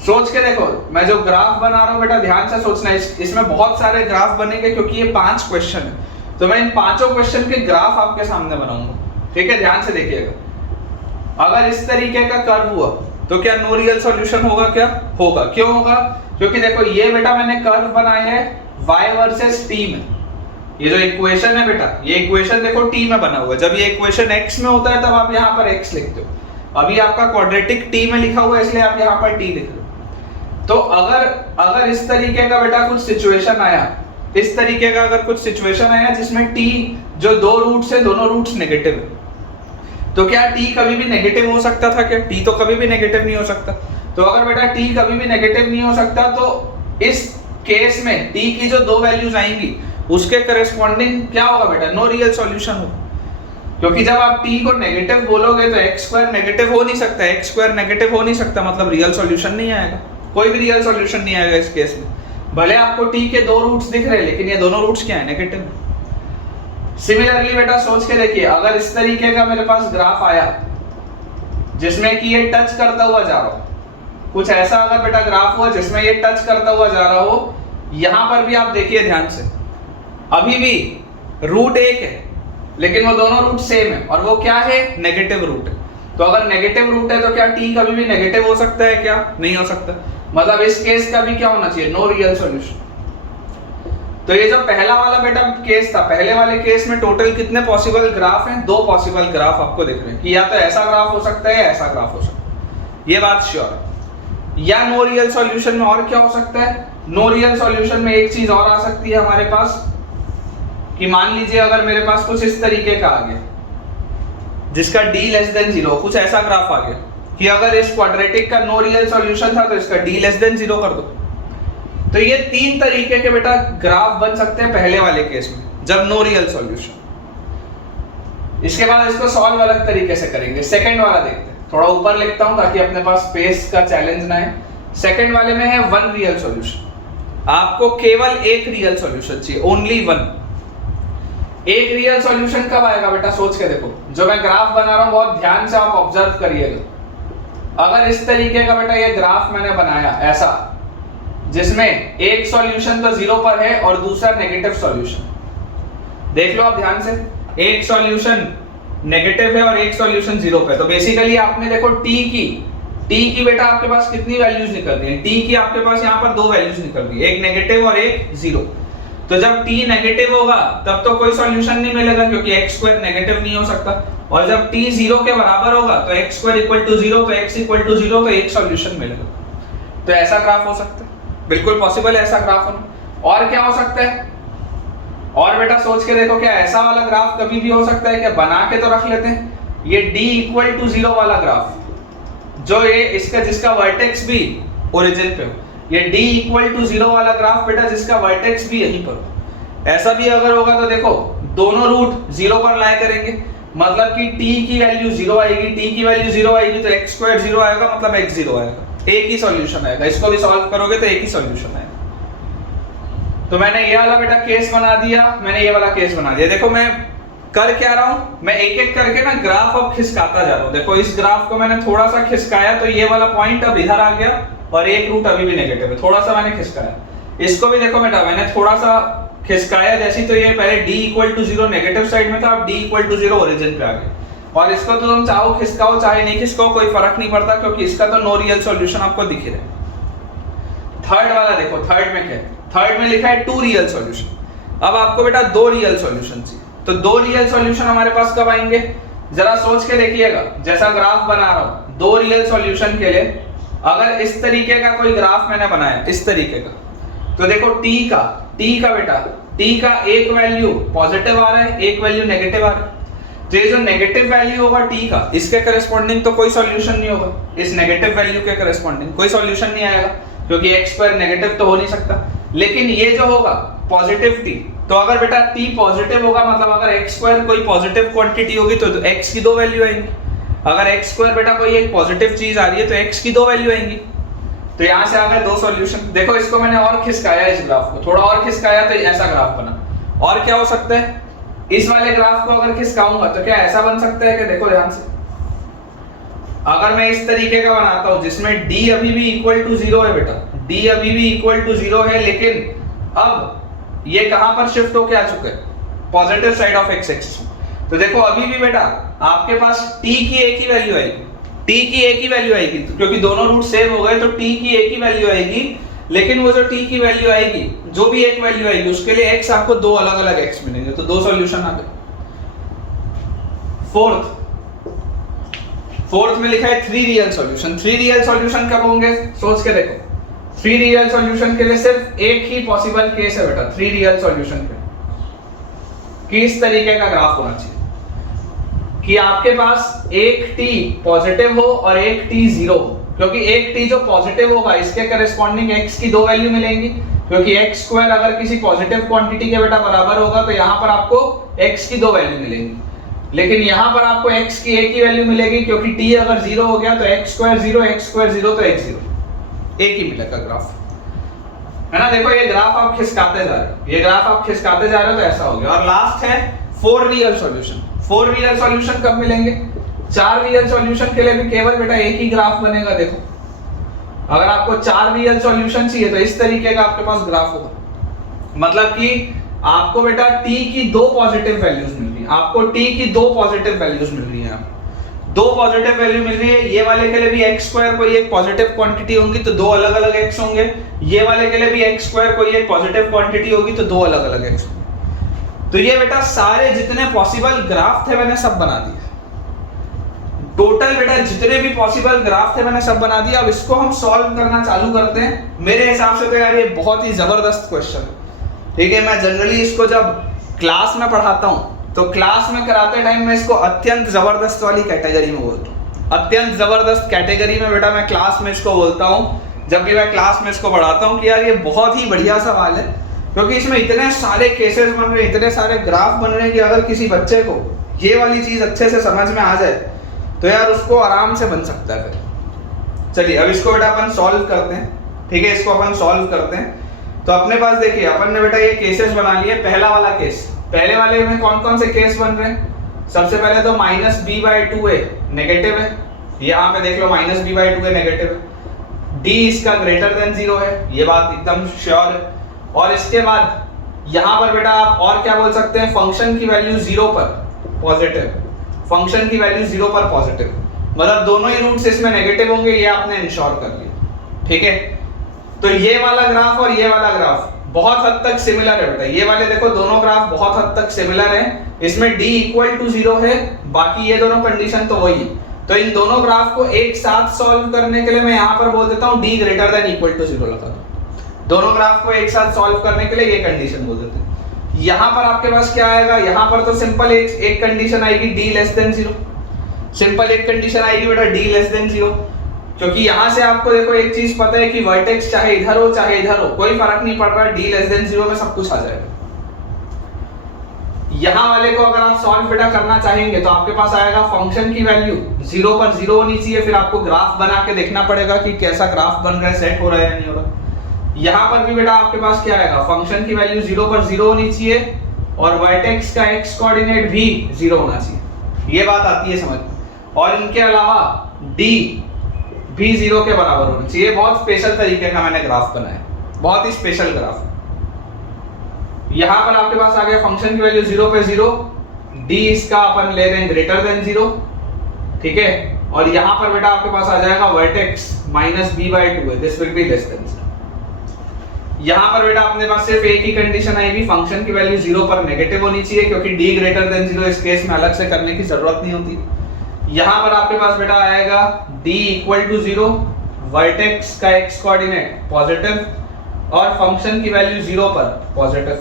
सोच के देखो, मैं जो ग्राफ बना रहा हूँ बेटा ध्यान से सोचना है। इसमें बहुत सारे ग्राफ बनेंगे क्योंकि ये 5 क्वेश्चन है, तो मैं इन 5 क्वेश्चन के ग्राफ आपके सामने बनाऊंगा। ठीक है, ध्यान से देखिएगा। अगर इस तरीके का कर्व हुआ तो क्या नो रियल सॉल्यूशन होगा? क्या होगा? क्यों होगा? क्योंकि देखो ये बेटा मैंने कर्व बनाए है y वर्सेस t में। ये जो इक्वेशन है बेटा, ये इक्वेशन देखो t में बना हुआ है। जब ये इक्वेशन x में होता है तब आप यहाँ पर x लिखते हो। अभी आपका क्वाड्रेटिक t में लिखा हुआ है इसलिए आप यहाँ पर t लिख रहे हो। तो अगर इस तरीके का बेटा कुछ सिचुएशन आया, इस तरीके का अगर कुछ सिचुएशन आया जिसमें t जो 2 रूट्स है दोनों रूट्स नेगेटिव है, तो क्या t कभी भी नेगेटिव हो सकता था? क्या t तो कभी भी नेगेटिव नहीं हो सकता। तो अगर बेटा t कभी भी नेगेटिव नहीं हो सकता तो इस केस में t की जो 2 वैल्यूज आएंगी उसके करेस्पॉन्डिंग क्या होगा बेटा? नो रियल सॉल्यूशन होगा। क्योंकि जब आप t को नेगेटिव बोलोगे तो एक्स स्क्वायर नेगेटिव हो नहीं सकता, एक्स स्क्वायर नेगेटिव हो नहीं सकता, मतलब रियल सॉल्यूशन नहीं आएगा, कोई भी रियल सॉल्यूशन नहीं आएगा इस केस में। भले आपको t के 2 रूट्स दिख रहे हैं लेकिन ये दोनों रूट्स क्या है? नेगेटिव। सिमिलरली बेटा सोच के देखिए, अगर इस तरीके का मेरे पास ग्राफ आया जिसमें कि ये टच करता हुआ जा रहा हो, कुछ ऐसा अगर बेटा ग्राफ हुआ जिसमें ये टच करता हुआ जा रहा हो, यहां पर भी आप देखिए ध्यान से, अभी भी रूट एक है लेकिन वो दोनों रूट सेम है और वो क्या है? नेगेटिव रूट है। तो अगर नेगेटिव रूट है तो क्या t कभी भी नेगेटिव हो सकता है? क्या नहीं हो सकता। मतलब इस केस का भी क्या होना चाहिए? No real solution. तो ये जो पहला वाला बेटा केस था, पहले वाले केस में टोटल कितने पॉसिबल ग्राफ हैं? 2 पॉसिबल ग्राफ आपको दिख रहे हैं कि या तो ऐसा ग्राफ हो सकता है या ऐसा ग्राफ हो सकता है, ये बात श्योर है। या नो रियल सॉल्यूशन में और क्या हो सकता है? नो रियल सॉल्यूशन में एक चीज और आ सकती है हमारे पास, कि मान लीजिए अगर मेरे पास कुछ इस तरीके का आ गया जिसका d लेस देन 0, कुछ ऐसा ग्राफ आ गया कि अगर इस क्वाड्रेटिक का नो रियल सॉल्यूशन था तो इसका d लेस देन 0 कर दो। तो ये 3 तरीके के बेटा ग्राफ बन सकते हैं पहले वाले केस में जब नो रियल सॉल्यूशन। इसके बाद इसको सॉल्व अलग तरीके से करेंगे। सेकंड वाला देखते हैं, थोड़ा ऊपर लिखता हूं ताकि अपने पास स्पेस का चैलेंज ना है। सेकंड वाले में है 1 रियल सॉल्यूशन। आपको केवल एक रियल सॉल्यूशन चाहिए, ओनली 1। एक रियल सॉल्यूशन कब आएगा बेटा? सोच के देखो, जो मैं ग्राफ बना रहा हूं बहुत ध्यान से आप ऑब्जर्व करिएगा। अगर इस तरीके का बेटा ये ग्राफ मैंने बनाया ऐसा, जिसमें एक सॉल्यूशन तो 0 पर है और दूसरा नेगेटिव सॉल्यूशन, देख लो आप ध्यान से, एक सॉल्यूशन नेगेटिव है और एक सॉल्यूशन 0 पे। तो बेसिकली आपने देखो t की बेटा आपके पास कितनी वैल्यूज निकल रही है? t की आपके पास यहाँ पर 2 वैल्यूज निकल रही है, एक नेगेटिव और एक 0। तो जब t नेगेटिव होगा तब तो कोई सॉल्यूशन नहीं मिलेगा क्योंकि x स्क्वायर नेगेटिव नहीं हो सकता, और जब t 0 के बराबर होगा तो x स्क्वायर इक्वल टू 0, तो x इक्वल टू 0 तो एक सॉल्यूशन मिलेगा। तो ऐसा ग्राफ हो सकता है, बिल्कुल पॉसिबल है ऐसा ग्राफ होना। और क्या हो सकता है? और बेटा सोच के देखो, क्या ऐसा वाला ग्राफ कभी भी हो सकता है? क्या बना के तो रख लेते हैं, ये d इक्वल टू 0 वाला ग्राफ, जो ये इसका जिसका वर्टेक्स भी ओरिजिन पे हो, ये d इक्वल टू 0 वाला ग्राफ बेटा जिसका वर्टेक्स भी यहीं पर हो। ऐसा भी अगर होगा तो देखो दोनों रूट 0 पर लाया करेंगे, मतलब कि t की वैल्यू 0 आएगी, t की वैल्यू 0 आएगी तो x स्क्वायर 0 आएगा, मतलब x 0 आएगा, एक ही सॉल्यूशन आएगा। इसको भी सॉल्व करोगे तो एक ही सॉल्यूशन आएगा। तो मैंने ये वाला बेटा केस बना दिया, मैंने ये वाला केस बना दिया। देखो मैं कर क्या रहा हूं, मैं एक एक करके ना ग्राफ अब खिसकाता जा रहा हूं। देखो इस ग्राफ को मैंने थोड़ा सा खिसकाया तो ये वाला पॉइंट अब इधर आ गया और एक रूट अभी भी नेगेटिव है, थोड़ा सा मैंने खिसकाया। इसको भी देखो बेटा मैंने थोड़ा सा खिसकाया, जैसी तो ये पहले d equal to 0 negative side में था, अब d इक्वल टू 0 ओरिजिन पे आ गया। और इसको तो तुम चाहो खिसकाओ चाहे नहीं खिसकाओ कोई फर्क नहीं पड़ता, क्योंकि इसका तो नो रियल सॉल्यूशन आपको दिख ही रहा है। थर्ड वाला देखो, थर्ड में क्या है, थर्ड में लिखा है 2 रियल सॉल्यूशन। अब आपको बेटा 2 रियल सॉल्यूशन चाहिए, तो 2 रियल सॉल्यूशन हमारे पास कब आएंगे? जरा सोच के देखिएगा, जैसा ग्राफ बना रहा हूं 2 रियल सॉल्यूशन के लिए, अगर इस तरीके का कोई ग्राफ मैंने बनाया इस तरीके का, तो देखो t का बेटा t का एक वैल्यू पॉजिटिव आ रहा है, एक वैल्यू नेगेटिव आ रहा है। तो ये जो नेगेटिव वैल्यू होगा t का, इसके करस्पॉन्डिंग तो कोई सॉल्यूशन नहीं होगा, इस नेगेटिव वैल्यू के करस्पॉन्डिंग कोई सॉल्यूशन नहीं आएगा, क्योंकि x स्क्वायर नेगेटिव तो हो नहीं सकता। लेकिन ये जो होगा पॉजिटिव t, तो अगर बेटा t पॉजिटिव होगा, मतलब अगर x स्क्वायर कोई पॉजिटिव क्वांटिटी होगी तो x की 2 वैल्यू आएंगी। अगर x स्क्वायर बेटा कोई एक पॉजिटिव चीज आ रही है तो x की 2 वैल्यू आएंगी। तो यहां से आ गए 2 सॉल्यूशन। देखो इसको मैंने और खिसकाया, इस ग्राफ को थोड़ा और खिसकाया तो ऐसा ग्राफ बना। और क्या हो सकता है, इस वाले ग्राफ को अगर खिसकाऊंगा तो क्या ऐसा बन सकता है कि देखो ध्यान से, अगर मैं इस तरीके का बनाता हूं जिसमें d अभी भी इक्वल टू 0 है बेटा, d अभी भी इक्वल टू 0 है, लेकिन अब ये कहां पर शिफ्ट होके आ चुका है? Positive side of x axis. तो देखो अभी भी बेटा आपके पास t की एक ही वैल्यू आएगी, t की एक ही वैल्यू आएगी, क्योंकि दोनों रूट सेम हो गए तो t की एक ही वैल्यू आएगी। लेकिन वो जो t की वैल्यू आएगी, जो भी एक वैल्यू आएगी उसके लिए x आपको 2 अलग-अलग x मिलेंगे, तो 2 सॉल्यूशन आ गए। फोर्थ में लिखा है 3 रियल सॉल्यूशन। 3 रियल सॉल्यूशन कब होंगे सोच के देखो, 3 रियल सॉल्यूशन के लिए सिर्फ एक ही पॉसिबल केस है बेटा 3 रियल सॉल्यूशन पे, कि इस तरीके का ग्राफ होना चाहिए कि आपके पास एक t पॉजिटिव हो और एक t 0 हो, क्योंकि एक t जो पॉजिटिव होगा इसके करस्पॉन्डिंग x की 2 वैल्यू मिलेंगी, क्योंकि x स्क्वायर अगर किसी पॉजिटिव क्वांटिटी के बेटा बराबर होगा तो यहां पर आपको x की 2 वैल्यू मिलेंगी। लेकिन यहां पर आपको x की एक ही वैल्यू मिलेगी, क्योंकि t अगर 0 हो गया तो x स्क्वायर 0, x स्क्वायर 0 तो x 0, एक ही मिलेगा ग्राफ, है ना। देखो ये ग्राफ आप खिसकाते जा रहे हो, ये ग्राफ आप खिसकाते जा रहे हो तो ऐसा हो गया। और लास्ट है 4 रियल सॉल्यूशन। 4 रियल सॉल्यूशन कब मिलेंगे? 4 रियल सॉल्यूशन के लिए भी केवल बेटा एक ही ग्राफ बनेगा। देखो अगर आपको 4 रियल सॉल्यूशन चाहिए तो इस तरीके का आपके पास ग्राफ होगा, मतलब कि आपको बेटा t की 2 पॉजिटिव वैल्यूज मिल रही है, आपको t की 2 पॉजिटिव वैल्यूज मिल रही है, 2 पॉजिटिव वैल्यू मिल रही है। ये वाले के लिए भी x स्क्वायर कोई एक पॉजिटिव क्वांटिटी होगी तो 2 अलग-अलग x होंगे, ये वाले के लिए भी x स्क्वायर कोई एक पॉजिटिव क्वांटिटी होगी तो 2 अलग-अलग x होंगे। तो ये बेटा सारे जितने पॉसिबल ग्राफ थे मैंने सब बना दिए, टोटल बेटा जितने भी पॉसिबल ग्राफ थे मैंने सब बना दिया। अब इसको हम सॉल्व करना चालू करते हैं। मेरे हिसाब से तो यार ये बहुत ही जबरदस्त क्वेश्चन है, ठीक है। मैं जनरली इसको जब क्लास में पढ़ाता हूं तो क्लास में कराते टाइम मैं इसको अत्यंत जबरदस्त वाली कैटेगरी में बोलता हूं, अत्यंत जबरदस्त कैटेगरी में बेटा मैं क्लास में इसको बोलता हूं जब भी मैं क्लास में इसको पढ़ाता हूं कि यार ये बहुत ही बढ़िया सवाल है, क्योंकि इसमें इतने सारे केसेस बन रहे हैं, इतने सारे ग्राफ बन रहे हैं कि अगर किसी बच्चे को ये वाली चीज अच्छे से समझ में आ जाए तो यार उसको आराम से बन सकता है। फिर चलिए अब इसको बेटा अपन सॉल्व करते हैं, ठीक है। इसको अपन सॉल्व करते हैं। तो अपने पास देखिए अपन ने बेटा ये केसेस बना लिए। पहला वाला केस, पहले वाले में कौन कौन से केस बन रहे हैं? सबसे पहले तो -b/2a नेगेटिव है, यहाँ पे देख लो -b/2a नेगेटिव है, d इसका ग्रेटर देन 0 है, ये बात एकदम श्योर है। और इसके बाद यहाँ पर बेटा आप और क्या बोल सकते हैं, फंक्शन की वैल्यू 0 पर पॉजिटिव, फंक्शन की वैल्यू 0 पर पॉजिटिव, मतलब दोनों ही रूट्स इसमें नेगेटिव होंगे, ये आपने इंश्योर कर लिया, ठीक है। तो ये वाला ग्राफ और ये वाला ग्राफ बहुत हद तक सिमिलर है बेटा, ये वाले देखो दोनों ग्राफ बहुत हद तक सिमिलर हैं, इसमें d इक्वल टू 0 है, बाकी ये दोनों कंडीशन तो वही। तो इन दोनों ग्राफ को एक साथ सॉल्व करने के लिए मैं यहाँ पर बोल देता हूँ d greater than equal to 0 लगा दो। दोनों ग्राफ को एक साथ सॉल्व करने के लिए ये कंडीशन बोल देते हैं। यहां पर आपके पास क्या आएगा, यहां पर तो सिंपल एक कंडीशन आएगी डी लेस देन 0, सिंपल एक कंडीशन आएगी बेटा डी लेस देन 0, क्योंकि यहां से आपको देखो एक चीज पता है कि वर्टेक्स चाहे इधर हो चाहे इधर हो कोई फर्क नहीं पड़ रहा, डी लेस देन 0 में सब कुछ आ जाएगा। यहां वाले को अगर आप सॉल्व बेटा करना चाहेंगे तो आपके पास आएगा फंक्शन की वैल्यू 0 पर 0 होनी चाहिए, फिर आपको ग्राफ बना के देखना पड़ेगा कि कैसा ग्राफ बन रहा है, सेट हो रहा है या नहीं हो रहा। यहां पर भी बेटा आपके पास क्या आएगा, फंक्शन की वैल्यू 0 पर 0 होनी चाहिए और वर्टेक्स का x कोऑर्डिनेट भी 0 होना चाहिए, ये बात आती है समझ में। और इनके अलावा d भी 0 के बराबर होना चाहिए। बहुत स्पेशल तरीके का मैंने ग्राफ बनाया, बहुत ही स्पेशल ग्राफ। यहां पर आपके पास आ गया फंक्शन की वैल्यू 0 पे 0, d इसका अपन ले रहे हैं ग्रेटर देन 0, ठीक है। और यहां पर बेटा आपके पास आ जाएगा वर्टेक्स -b/2 है, this will B less than 0। यहां पर बेटा अपने पास सिर्फ एक ही कंडीशन आएगी, फंक्शन की वैल्यू 0 पर नेगेटिव होनी चाहिए, क्योंकि d ग्रेटर देन 0 इस केस में अलग से करने की जरूरत नहीं होती। यहां पर आपके पास बेटा आएगा d इक्वल टू 0, वर्टेक्स का x कोऑर्डिनेट पॉजिटिव और फंक्शन की वैल्यू 0 पर पॉजिटिव।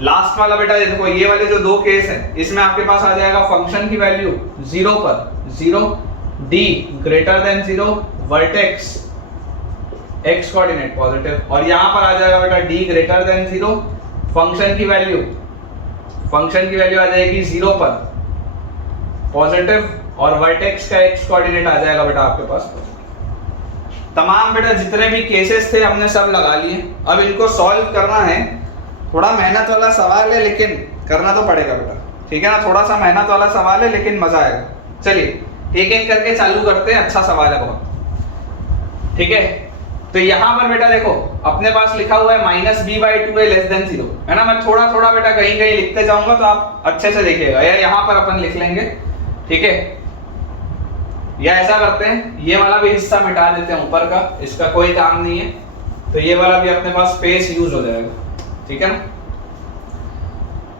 लास्ट वाला बेटा ये देखो, ये वाले जो दो केस हैं इसमें आपके पास आ जाएगा फंक्शन की वैल्यू 0 पर 0, d greater than 0, vertex x coordinate positive, और यहां पर आ जाएगा बेटा d ग्रेटर देन 0, फंक्शन की वैल्यू आ जाएगी 0 पर पॉजिटिव और वर्टेक्स का x कोऑर्डिनेट आ जाएगा बेटा आपके पास। तमाम बेटा जितने भी केसेस थे हमने सब लगा लिए, अब इनको सॉल्व करना है। थोड़ा मेहनत वाला सवाल है लेकिन करना तो पड़ेगा बेटा, ठीक है ना, थोड़ा सा मेहनत वाला सवाल है लेकिन मजा आएगा। चलिए एक एक करके चालू करते हैं, अच्छा सवाल है बहुत, ठीक है। तो यहां पर बेटा देखो अपने पास लिखा हुआ है -b/2 है लेस देन 0, है ना। मैं थोड़ा थोड़ा बेटा कहीं कहीं लिखते जाऊंगा तो आप अच्छे से देखिएगा, या यहां पर अपन लिख लेंगे, ठीक है। या ऐसा करते हैं, ये वाला भी हिस्सा मिटा देते हैं ऊपर का, इसका कोई काम नहीं है, तो ये वाला भी अपने पास स्पेस यूज हो जाएगा, ठीक है ना।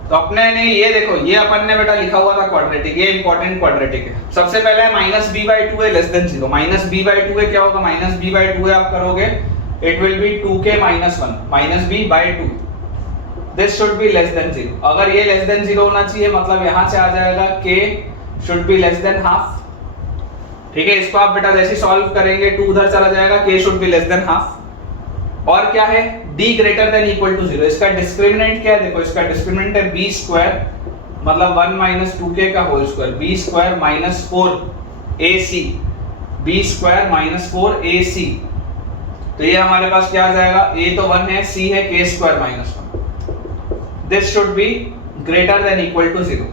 तो अपने ने ये देखो, ये अपन ने बेटा लिखा हुआ था क्वाड्रेटिक, ये इंपॉर्टेंट क्वाड्रेटिक है। सबसे पहले -b/2 है लेस देन 0, -b/2 है क्या होगा, -b/2 है आप करोगे it will be 2k - 1 -b/2, this should be less than 0। अगर ये लेस देन 0 होना चाहिए मतलब यहां से आ जाएगा k should be less than half, ठीक है। इसको आप बेटा जैसे सॉल्व करेंगे 2 उधर चला जाएगा, k should be less than half. और क्या है, d greater than equal to 0, इसका डिस्क्रिमिनेंट क्या है, देखो इसका डिस्क्रिमिनेंट है b स्क्वायर, मतलब 1 - 2k का whole square, b square - 4ac, b square - 4ac। तो ये हमारे पास क्या आ जाएगा, a तो 1 है, c है k square -1, this should be greater than equal to 0।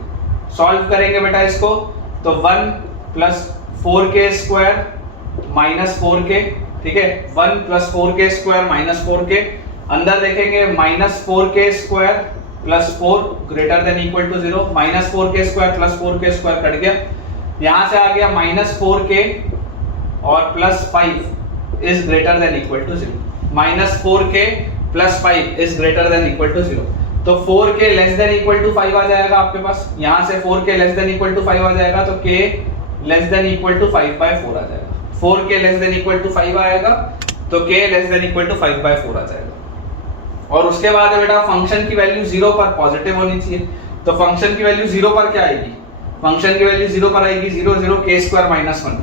Solve करेंगे बेटा इसको तो 1 + 4k स्क्वायर -4k, ठीक है, 1 + 4k स्क्वायर -4k, अंदर देखेंगे -4k square + 4 greater than equal to 0, -4k square + 4k square cut गया, यहां से आ गया -4k और +5 is greater than equal to 0, -4k + 5 is greater than equal to 0। तो 4k less than equal to 5 आ जाएगा आपके पास, यहां से 4k less than equal to 5 आ जाएगा, तो k less than equal to 5/4 आ जाएगा। 4k less than equal to 5 आएगा तो k less than equal to 5/4 आ जाएगा। और उसके बाद है बेटा फंक्शन की वैल्यू 0 पर पॉजिटिव होनी चाहिए, तो फंक्शन की वैल्यू 0 पर क्या आएगी, फंक्शन की वैल्यू 0 पर आएगी 0 0 k स्क्वायर -1,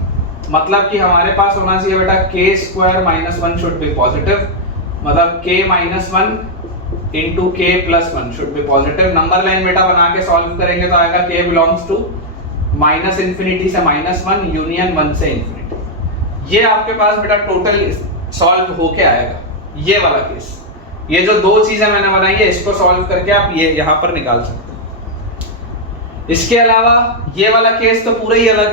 मतलब कि हमारे पास होना चाहिए बेटा k square -1 should B positive, मतलब k - 1 into k + 1 should B positive. Number line बेटा बना के सॉल्व करेंगे तो आएगा k बिलोंग्स टू -∞ से -1 यूनियन 1 से ∞। ये आपके पास बेटा टोटल सॉल्व होके आएगा ये वाला केस। ये जो दो चीजें मैंने बनाई है इसको सॉल्व करके आप ये यहां पर निकाल सकते हैं। इसके अलावा ये वाला केस तो पूरा ही अलग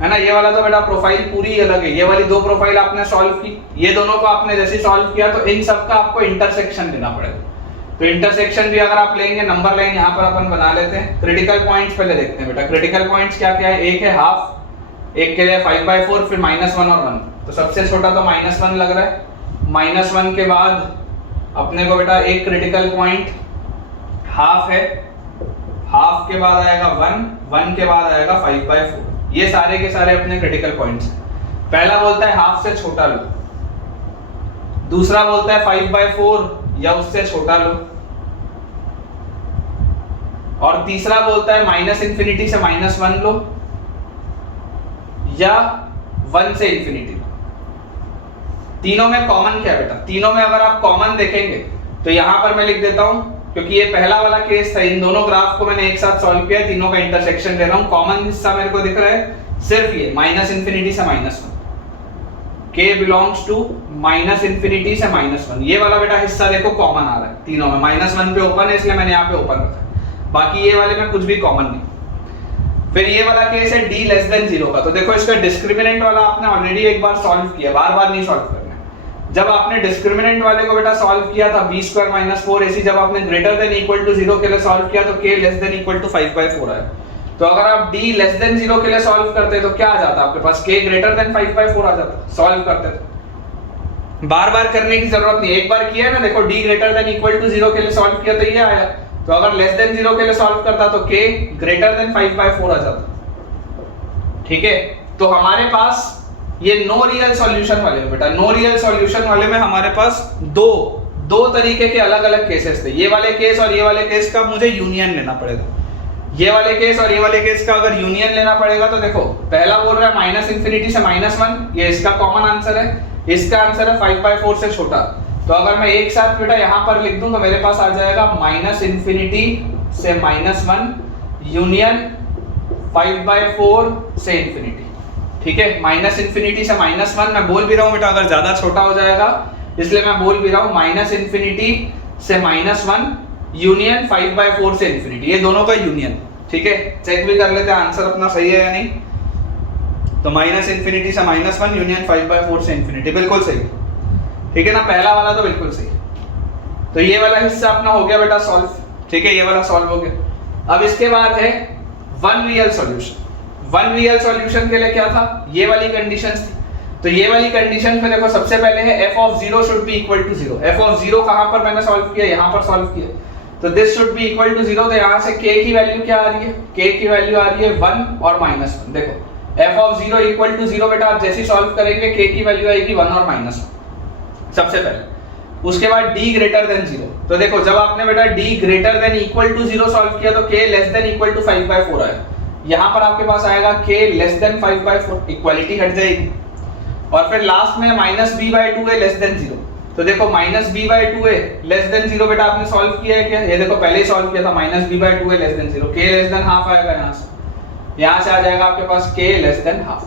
है ना, ये वाला तो बेटा प्रोफाइल पूरी अलग है। ये वाली दो प्रोफाइल आपने सॉल्व की, ये दोनों को आपने जैसे सॉल्व किया तो इन सब का आपको इंटरसेक्शन लेना पड़ेगा। तो इंटरसेक्शन भी अगर आप लेंगे, नंबर लाइन यहाँ पर अपन बना लेते हैं। क्रिटिकल पॉइंट्स पहले देखते हैं बेटा। क्रिटिकल पॉइंट्स क्या क्या है, एक है हाफ, एक के लिए 5/4, फिर -1 और 1। तो सबसे छोटा तो -1 लग रहा है। -1 के बाद अपने को बेटा एक क्रिटिकल पॉइंट हाफ है, हाफ के बाद आएगा 1, 1 के बाद आएगा 5/4। ये सारे के सारे अपने क्रिटिकल पॉइंट्स। पहला बोलता है हाफ से छोटा लो, दूसरा बोलता है 5/4 या उससे छोटा लो, और तीसरा बोलता है माइनस इंफिनिटी से -1 लो या 1 से इंफिनिटी लो। तीनों में कॉमन क्या है बेटा? तीनों में अगर आप कॉमन देखेंगे तो यहां पर मैं लिख देता हूं, क्योंकि ये पहला वाला केस था, इन दोनों ग्राफ को मैंने एक साथ सॉल्व किया, तीनों का इंटरसेक्शन ले रहा हूं। कॉमन हिस्सा मेरे को दिख रहा है सिर्फ ये माइनस इंफिनिटी से -1, k belongs to minus infinity से -1। ये वाला बेटा हिस्सा देखो कॉमन आ रहा है तीनों में, -1 पे ओपन है इसलिए मैंने यहाँ पे ओपन रखा है, बाकी ये वाले में कुछ भी कॉमन नहीं। फिर ये वाला केस है d लेस देन 0 का, तो देखो इसका डिस्क्रिमिनेंट वाला आपने ऑलरेडी एक बार सॉल्व किया, बार बार नहीं सॉल्व करना है। जब आपने डिस्क्रिमिनेंट वाले को बेटा सॉल्व किया था b² - 4ac, जब आपने ग्रेटर देन इक्वल टू 0 के लिए सॉल्व किया तो k less than equal to 5/4 आया। तो अगर आप d लेस देन 0 के लिए सॉल्व करते तो क्या आ जाता आपके पास? k ग्रेटर देन 5/4 आ जाता सॉल्व करते तो। बार बार करने की जरूरत नहीं, एक बार किया है ना, देखो d greater than equal to 0 के लिए सॉल्व किया तो ये आया। तो अगर लेस देन 0 के लिए सॉल्व करता तो k ग्रेटर देन 5/4 आ जाता। ठीक है, तो हमारे पास ये नो रियल सॉल्यूशन वाले में बेटा, नो रियल सॉल्यूशन वाले में हमारे पास दो तरीके के अलग अलग केसेस थे। ये वाले केस और ये वाले केस का मुझे यूनियन लेना पड़ेगा। ये वाले केस और ये वाले केस का अगर यूनियन लेना पड़ेगा तो देखो, पहला बोल रहा है माइनस इंफिनिटी से -1, ये इसका कॉमन आंसर है, इसका आंसर है 5/4 से छोटा। तो अगर मैं एक साथ बेटा यहां पर लिख दूं तो मेरे पास आ जाएगा माइनस इंफिनिटी से -1 यूनियन 5/4 से इंफिनिटी। ठीक है, माइनस इंफिनिटी से -1 मैं बोल भी रहा हूं बेटा, अगर ज्यादा छोटा हो जाएगा इसलिए मैं बोल भी रहा हूं माइनस इंफिनिटी से -1 यूनियन 5/4 से इंफिनिटी, ये दोनों का यूनियन। ठीक है, चेक भी कर लेते हैं आंसर अपना सही है या नहीं। तो माइनस इंफिनिटी से -1 यूनियन 5/4 से इंफिनिटी, बिल्कुल सही। ठीक है ना, पहला वाला तो बिल्कुल सही। तो ये वाला हिस्सा अपना हो गया बेटा सॉल्व। ठीक है, ये वाला सॉल्व हो गया। अब इसके बाद है one real solution. One real solution के लिए क्या था? ये वाली कंडीशंस थी। तो ये वाली कंडीशन में देखो, सबसे पहले है f of 0 should be equal to 0। f of 0 कहां पर मैंने सॉल्व किया? यहां पर सॉल्व किया। तो this should be equal to 0, तो यहां से k की वैल्यू क्या आ रही है? k की वैल्यू आ रही है 1 और -1। देखो f of 0 इक्वल टू 0 बेटा, आप जैसे ही सॉल्व करेंगे k की वैल्यू आएगी 1 और -1 सबसे पहले। उसके बाद d ग्रेटर देन 0, तो देखो जब आपने बेटा d greater than equal to 0 solve किया तो k less than equal to 5/4 आया। यहां पर आपके पास आएगा k लेस देन 5/4, इक्वालिटी हट जाएगी। और फिर लास्ट में -b/2a लेस देन 0, तो देखो -b/2a लेस देन 0 बेटा आपने सॉल्व किया है क्या? ये देखो पहले ही सॉल्व किया था, -b/2a less than 0, k less than half आएगा यहां से आ जाएगा आपके पास k लेस देन हाफ।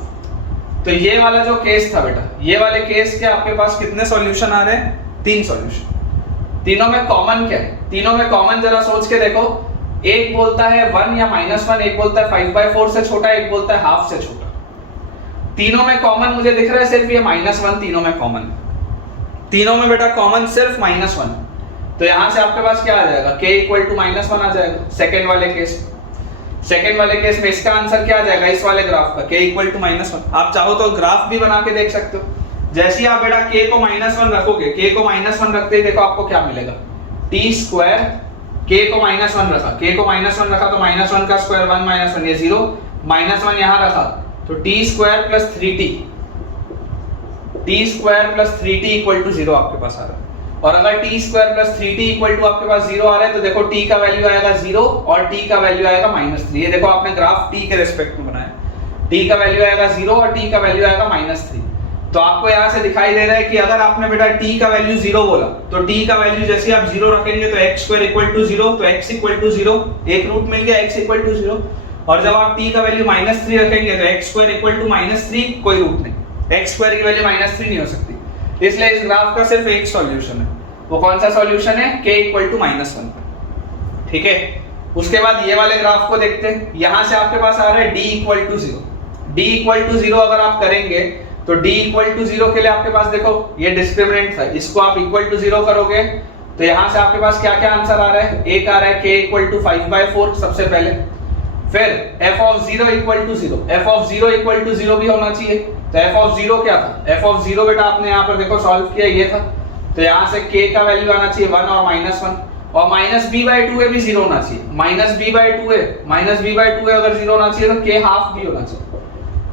तो ये वाला जो केस था बेटा, ये वाले केस के आपके पास कितने सॉल्यूशन आ रहे हैं? 3 सॉल्यूशन। तीनों में कॉमन क्या है? तीनों में कॉमन जरा सोच के देखो, एक बोलता है 1 या -1, एक बोलता है 5/4 से छोटा, एक बोलता है हाफ से छोटा। तीनों में कॉमन मुझे दिख रहा है सिर्फ ये -1, तीनों में कॉमन, तीनों में बेटा कॉमन सिर्फ -1। तो यहां से आपके पास क्या आ जाएगा? k इक्वल टू -1 आ जाएगा सेकंड वाले केस। सेकंड वाले केस में इसका आंसर क्या आ जाएगा इस वाले ग्राफ का? k equal to -1। आप चाहो तो ग्राफ भी बना के देख सकते हो। जैसे ही आप बेटा k को -1 रखोगे, k को -1 रखते ही देखो आपको क्या मिलेगा? t², k को -1 रखा, k को -1 रखा तो -1 का स्क्वायर 1 -1, ये 0, -1 यहां रखा तो t² + 3t, t² + 3t equal to 0 आपके पास आ रहा है। और अगर t² + 3t इक्वल टू आपके पास 0 आ रहा है तो देखो t का वैल्यू आएगा 0 और t का वैल्यू आएगा -3। ये देखो आपने ग्राफ t के रिस्पेक्ट में बनाया, t का वैल्यू आएगा 0 और t का वैल्यू आएगा -3। तो आपको यहां से दिखाई दे रहा है कि अगर आपने बेटा t का वैल्यू 0 बोला तो t का वैल्यू जैसे आप 0 रखेंगे तो x² = 0, तो x = 0, एक रूट मिल गया, x = 0। और जब आप t का वैल्यू -3 रखेंगे तो x² = -3, कोई रूट नहीं, x² की वैल्यू -3 नहीं हो सकती। इसलिए इस ग्राफ का सिर्फ एक सॉल्यूशन है। वो कौन सा सॉल्यूशन है? k equal to -1। ठीक है, उसके बाद ये वाले ग्राफ को देखते हैं। यहां से आपके पास आ रहा है d equal to 0। d equal to 0 अगर आप करेंगे तो d इक्वल टू 0 के लिए आपके पास देखो ये डिस्क्रिमिनेंट था, इसको आप इक्वल टू 0 करोगे तो यहां से आपके पास क्या क्या आंसर आ रहा है? एक आ रहा है k इक्वल टू 5/4 सबसे पहले, फिर f of 0 equal to 0, f of 0 equal to 0 भी होना चाहिए। तो f of 0 क्या था? f of 0 बेटा आपने यहाँ पर देखो सॉल्व किया, ये था, तो यहाँ से k का वैल्यू आना चाहिए 1 और -1, और -b/2a भी 0 होना चाहिए। -b/2a अगर 0 होना चाहिए तो k हाफ भी होना चाहिए।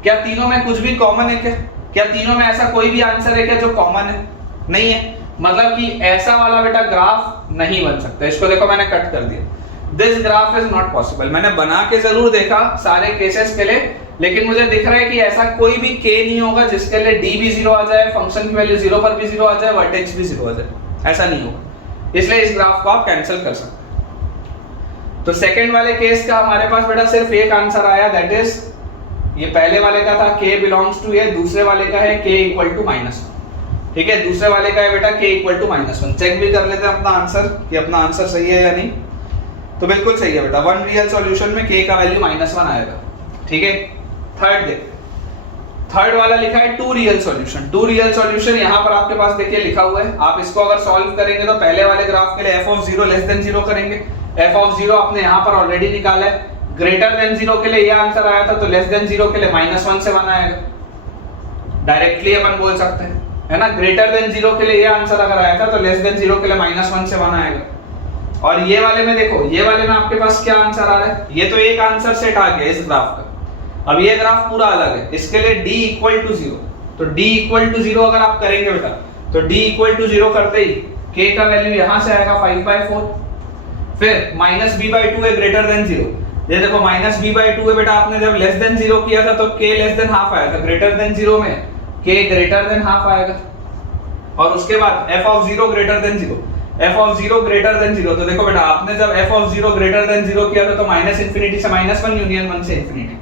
क्या तीनों में कुछ भी कॉमन है क्या? क्या तीनों में ऐसा कोई भी आंसर है क्या जो कॉमन है? नहीं है, मतलब कि ऐसा वाला बेटा ग्राफ नहीं बन सकता। इसको देखो मैंने कट कर दिया। This graph is not possible. मैंने बना के जरूर देखा सारे केसेस के लिए, लेकिन मुझे दिख रहा है कि ऐसा कोई भी k नहीं होगा जिसके लिए d भी 0 आ जाए, फंक्शन की वैल्यू 0 पर भी 0 आ जाए, वर्टेक्स भी 0 आ जाए, ऐसा नहीं होगा। इसलिए इस ग्राफ को आप कैंसिल कर सकते हैं। तो सेकंड वाले केस का हमारे पास बेटा सिर्फ एक आंसर आया, दैट इज ये पहले वाले का था k बिलोंग्स टू, ये दूसरे वाले का है k इक्वल टू -1। ठीक है, दूसरे वाले का है बेटा k इक्वल टू -1। चेक भी कर लेते हैं अपना आंसर कि अपना आंसर सही है या नहीं। तो बिल्कुल सही है बेटा, वन रियल सॉल्यूशन में k का वैल्यू -1 आएगा। ठीक है, थर्ड देख, थर्ड वाला लिखा है two real solution. Two real solution यहाँ पर आपके पास देखिए लिखा हुआ है। आप इसको अगर सॉल्व करेंगे तो पहले वाले ग्राफ के लिए f ऑफ 0 लेस देन 0 करेंगे। f ऑफ 0 आपने यहाँ पर ऑलरेडी निकाला है। ग्रेटर देन 0 के लिए ये आंसर आया था, तो लेस देन 0 के लिए -1 से 1 आएगा। डायरेक्टली अपन बोल सकते हैं, है ना। ग्रेटर देन 0 के लिए ये आंसर अगर आया था तो लेस देन 0 के लिए -1 से 1 आएगा। और ये वाले में देखो, ये वाले में आपके पास क्या आंसर आ रहा है, ये तो एक आंसर सेट आ गया इस ग्राफ का। अब ये ग्राफ पूरा अलग है, इसके लिए d इक्वल टू 0। तो d इक्वल टू 0 अगर आप करेंगे बेटा, तो d इक्वल टू 0 करते ही k का वैल्यू यहां से आएगा 5/4। फिर -b/2 है ग्रेटर देन 0। ये देखो -b/2 है बेटा, आपने जब लेस देन 0 किया था तो k लेस देन हाफ आया था, ग्रेटर देन 0 में k ग्रेटर देन हाफ आएगा। और उसके बाद f of 0 greater than 0, f of 0 greater than 0। तो देखो बेटा, आपने जब f ऑफ 0 ग्रेटर देन 0 किया था तो -∞ से -1 यूनियन 1 से इंफिनिटी,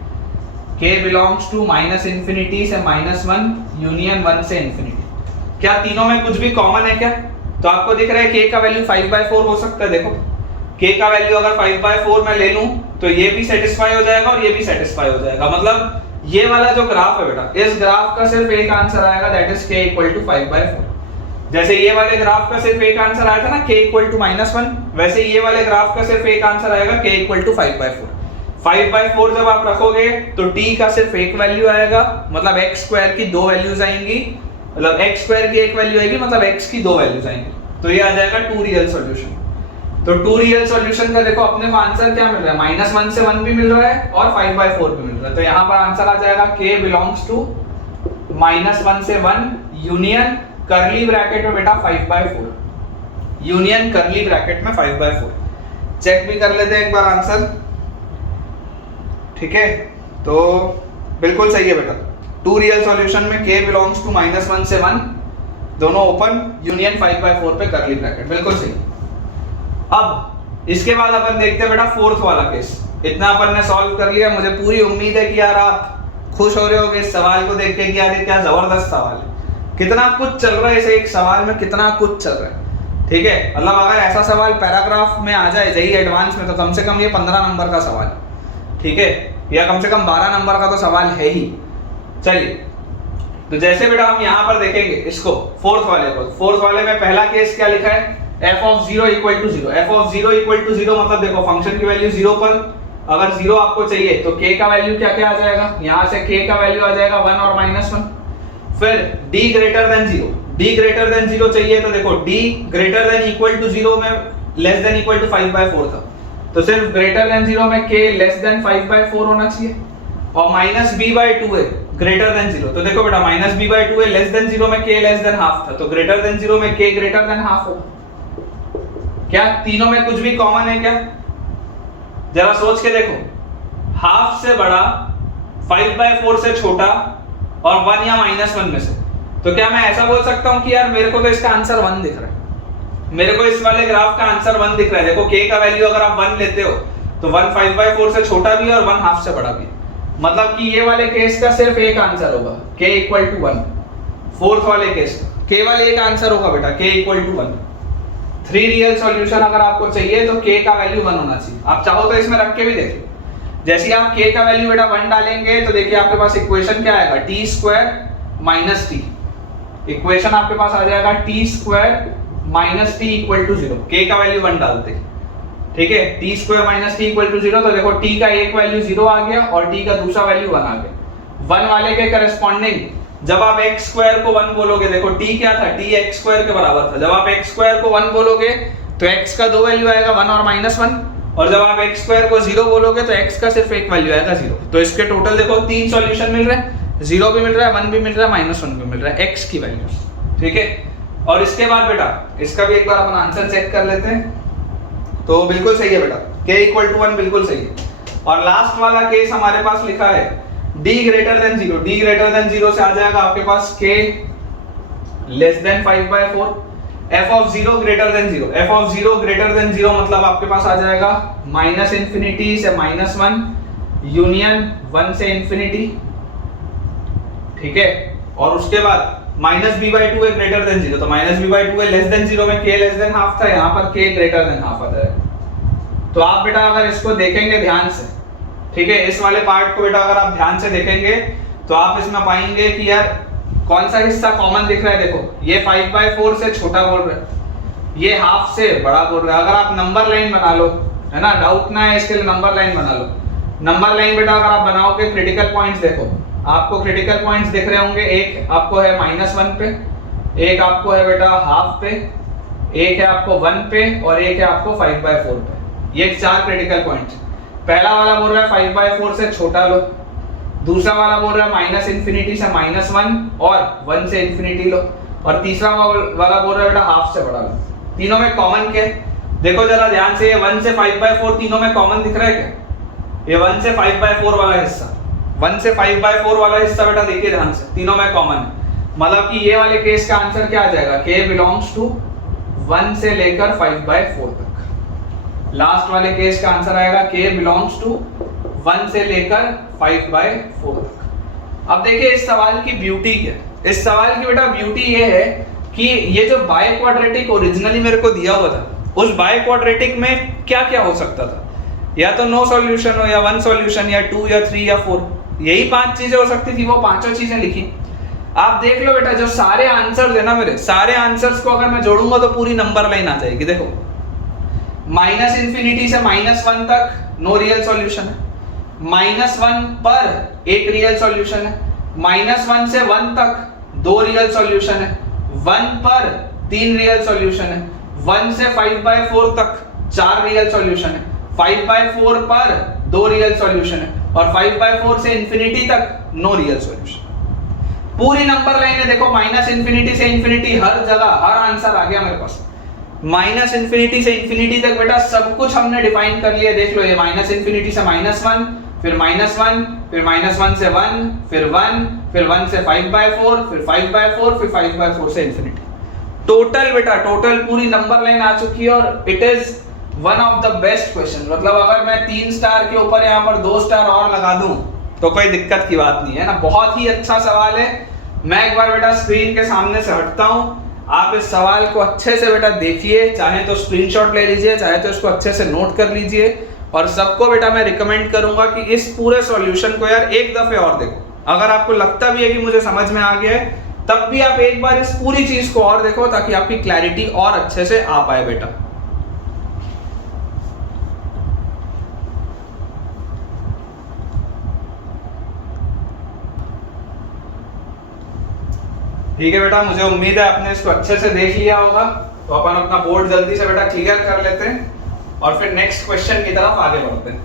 k बिलोंग्स टू -∞ से -1 यूनियन 1 से इंफिनिटी। क्या तीनों में कुछ भी कॉमन है क्या? तो आपको दिख रहा है k का वैल्यू 5/4 हो सकता है। देखो k का वैल्यू अगर 5/4 मैं ले लूं तो ये भी सेटिस्फाई हो जाएगा और ये भी सेटिस्फाई हो जाएगा। मतलब ये वाला जो ग्राफ है बेटा, इस ग्राफ का सिर्फ एक आंसर आएगा, that is k equal to 5/4। जैसे ये वाले ग्राफ का सिर्फ एक आंसर आया था ना k इक्वल टू -1, वैसे ये वाले ग्राफ का सिर्फ एक आंसर आएगा k इक्वल टू 5/4। 5/4 जब आप रखोगे तो t का सिर्फ एक वैल्यू आएगा, मतलब x स्क्वायर की दो वैल्यूज आएंगी, मतलब x स्क्वायर की एक वैल्यू आएगी, मतलब x की दो वैल्यूज आएंगी। तो ये आ जाएगा टू रियल सॉल्यूशन। तो टू रियल सॉल्यूशन का देखो अपने को आंसर क्या मिल रहा है, -1 से 1 भी मिल रहा है और 5/4 भी मिल रहा है। तो यहाँ पर आंसर आ जाएगा k बिलोंग्स टू -1 से 1 यूनियन कर्ली ब्रैकेट में बेटा 5/4, यूनियन कर्ली ब्रैकेट में 5/4। चेक भी कर लेते हैं एक बार आंसर। ठीक है, तो बिल्कुल सही है बेटा, टू रियल सॉल्यूशन में k बिलोंग्स टू -1 से 1 दोनों ओपन, यूनियन 5/4 पे कर्ली ब्रैकेट, बिल्कुल सही। अब इसके बाद अपन देखते हैं बेटा फोर्थ वाला केस। इतना अपन ने सॉल्व कर लिया, मुझे पूरी उम्मीद है कि यार आप खुश हो रहे होगे इस सवाल को देख के कि यार ये क्या जबरदस्त सवाल है, कितना कुछ चल रहा है इसे एक सवाल में, कितना कुछ चल रहा है। ठीक है, मतलब अगर ऐसा सवाल पैराग्राफ में आ जाए जेईई एडवांस में तो कम से कम ये 15 नंबर का सवाल, ठीक है, या कम से कम 12 नंबर का तो सवाल है ही। चलिए, तो जैसे बेटा हम यहाँ पर देखेंगे इसको फोर्थ वाले को, फोर्थ वाले में पहला केस क्या लिखा है, f of 0 equal to 0। f of 0 equal to 0 मतलब देखो फंक्शन की वैल्यू 0 पर, अगर 0 आपको चाहिए तो k का वैल्यू क्या क्या आ जाएगा, यहाँ से k का वैल्यू आ जाएगा 1 और -1। फिर d greater than 0, d greater than 0 चाहिए तो देखो d greater than equal to 0 में लेस देन इक्वल टू 5/4 था, तो सिर्फ ग्रेटर देन 0 में k लेस देन 5/4 होना चाहिए। और -b/2 है ग्रेटर देन 0, तो देखो बेटा -b/2 है लेस देन 0 में k लेस देन हाफ था, तो ग्रेटर देन 0 में k ग्रेटर देन हाफ होगा। क्या तीनों में कुछ भी कॉमन है क्या? जरा सोच के देखो, हाफ से बड़ा, 5/4 से छोटा और 1 या -1 में से, तो क्या मैं ऐसा बोल सकता हूं कि यार मेरे को तो इसका आंसर 1 दिख रहा है, मेरे को इस वाले ग्राफ का आंसर 1 दिख रहा है। देखो k का वैल्यू अगर आप 1 लेते हो तो 1 5/4 से छोटा भी है और 1 हाफ से बड़ा भी, मतलब कि ये वाले केस का सिर्फ एक आंसर होगा, k इक्वल टू 1। फोर्थ वाले केस का केवल एक आंसर होगा बेटा, k equal to 1। 3 real solution अगर आपको चाहिए तो k का वैल्यू 1 होना चाहिए। आप चाहो तो इसमें रख के भी देखिए, जैसे आप k का वैल्यू बेटा 1 डालेंगे तो देखिए आपके पास इक्वेशन क्या आएगा, t square minus t। Equation आपके पास आ जाएगा t square minus t equal to 0। k का वैल्यू 1 डालते, ठीक है, t square minus t equal to 0, तो देखो t का एक वैल्यू 0 आ गया और t का दूसरा वैल्यू 1 आ गया। 1 वाले के करस्पॉन्डिंग जब आप x स्क्वायर को 1 बोलोगे, देखो t क्या था, t x स्क्वायर के बराबर था, जब आप x स्क्वायर को 1 बोलोगे तो x का दो वैल्यू आएगा 1 और -1, और जब आप x स्क्वायर को 0 बोलोगे तो x का सिर्फ एक वैल्यू आएगा 0। तो इसके टोटल देखो 3 सॉल्यूशन मिल रहे हैं, 0 भी मिल रहा है, 1 भी मिल रहा है, -1 भी मिल रहा है, x की वैल्यूज, ठीक है। और इसके बाद बेटा इसका भी एक बार अपन आंसर चेक कर लेते हैं। तो बिल्कुल सही है बेटा, k इक्वल टू 1 बिल्कुल सही है। और लास्ट वाला केस हमारे पास लिखा है d greater than 0, d greater than 0 से आ जाएगा आपके पास k less then 5/4, f of 0 greater than 0, f of 0 greater than 0 मतलब आपके पास आ जाएगा माइनस इंफिनिटी से -1 यूनियन 1 से इंफिनिटी, ठीक है। और उसके बाद माइनस b बाई 2 है ग्रेटर देन 0, तो माइनस b बाई 2 है लेस देन 0 में k लेस देन हाफ था, यहाँ पर k ग्रेटर देन हाफ आ जाएगा। तो आप बेटा अगर इसको देखेंगे ध्यान से, ठीक है, इस वाले पार्ट को बेटा अगर आप ध्यान से देखेंगे तो आप इसमें पाएंगे कि यार कौन सा हिस्सा कॉमन दिख रहा है। देखो ये 5/4 से छोटा बोल रहा है, ये हाफ से बड़ा बोल रहा है। अगर आप नंबर लाइन बना लो, है ना, डाउट ना है इसके लिए नंबर लाइन बना लो। नंबर लाइन बेटा अगर आप बनाओगे क्रिटिकल पॉइंट्स, देखो आपको क्रिटिकल पॉइंट्स दिख रहे होंगे, एक आपको है -1 पे, एक आपको है बेटा हाफ पे, एक है आपको 1 पे और एक है आपको 5/4 पे। ये 4 क्रिटिकल पॉइंट्स। पहला वाला बोल रहा है 5/4 से छोटा लो, दूसरा वाला बोल रहा है माइनस इंफिनिटी से -1 और 1 से इंफिनिटी लो, और तीसरा वाला बोल रहा है बेटा हाफ से बड़ा लो। तीनों में कॉमन क्या है देखो जरा ध्यान से, ये 1 से 5/4 तीनों में कॉमन दिख रहा है क्या? ये 1 से 5/4 वाला हिस्सा, 1 से 5/4 वाला हिस्सा बेटा देखिए ध्यान से, तीनों में कॉमन है। मतलब कि ये वाले केस का आंसर क्या आ जाएगा? k बिलोंग्स टू 1 से लेकर 5/4 तक। लास्ट वाले केस का आंसर आएगा k बिलोंग्स टू 1 से लेकर 5/4 तक। अब देखिए इस सवाल की ब्यूटी क्या है। इस सवाल की बेटा ब्यूटी ये है कि ये जो बाय क्वाड्रेटिक ओरिजिनली मेरे को दिया हुआ था, उस बाय क्वाड्रेटिक में क्या क्या हो सकता था? या तो नो सॉल्यूशन हो, या 1 सॉल्यूशन, या 2 या 3 या 4, यही 5 चीजें हो सकती थी। वो पांचों चीजें लिखी। आप देख लो बेटा जो सारे आंसर्स है ना, मेरे सारे आंसर्स को अगर मैं जोड़ूंगा तो पूरी नंबर लाइन आ जाएगी। देखो माइनस इंफिनिटी से -1 तक नो रियल सॉल्यूशन है, -1 पर एक रियल सॉल्यूशन है, -1 से 1 तक 2 रियल सॉल्यूशन है, 1 पर 3 रियल सॉल्यूशन है, 1 से 5/4 तक 4 रियल सॉल्यूशन है, 5/4 पर 2 रियल सॉल्यूशन है, और 5/4 से इंफिनिटी तक नो रियल सॉल्यूशन। पूरी नंबर लाइन है। देखो माइनस इंफिनिटी से इंफिनिटी हर जगह हर आंसर आ गया मेरे पास। माइनस इंफिनिटी से इंफिनिटी तक बेटा सब कुछ हमने डिफाइन कर लिया। देख लो ये माइनस इंफिनिटी से -1, फिर -1, फिर -1 से 1, फिर 1, फिर 1 से 5/4, फिर 5/4, फिर 5/4 से इंफिनिटी। टोटल बेटा टोटल पूरी नंबर लाइन आ चुकी है, और it is one of the best question. मतलब अगर मैं 3 स्टार के ऊपर यहाँ पर 2 स्टार और लगा दूं तो कोई दिक्कत की बात नहीं है ना। बहुत ही अच्छा सवाल है। मैं एक बार बेटा स्क्रीन के सामने से हटता हूं, आप इस सवाल को अच्छे से बेटा देखिए, चाहे तो स्क्रीनशॉट ले लीजिए, चाहे तो इसको अच्छे से नोट कर लीजिए। और सबको बेटा मैं रिकमेंड करूंगा कि इस पूरे सॉल्यूशन को यार एक दफे और देखो। अगर आपको लगता भी है कि मुझे समझ में आ गया है, तब भी आप एक बार इस पूरी चीज को और देखो, ताकि आपकी क्लैरिटी और अच्छे से आ पाए बेटा। ठीक है बेटा, मुझे उम्मीद है आपने इसको अच्छे से देख लिया होगा। तो अपन अपना बोर्ड जल्दी से बेटा क्लियर कर लेते हैं और फिर नेक्स्ट क्वेश्चन की तरफ आगे बढ़ते हैं,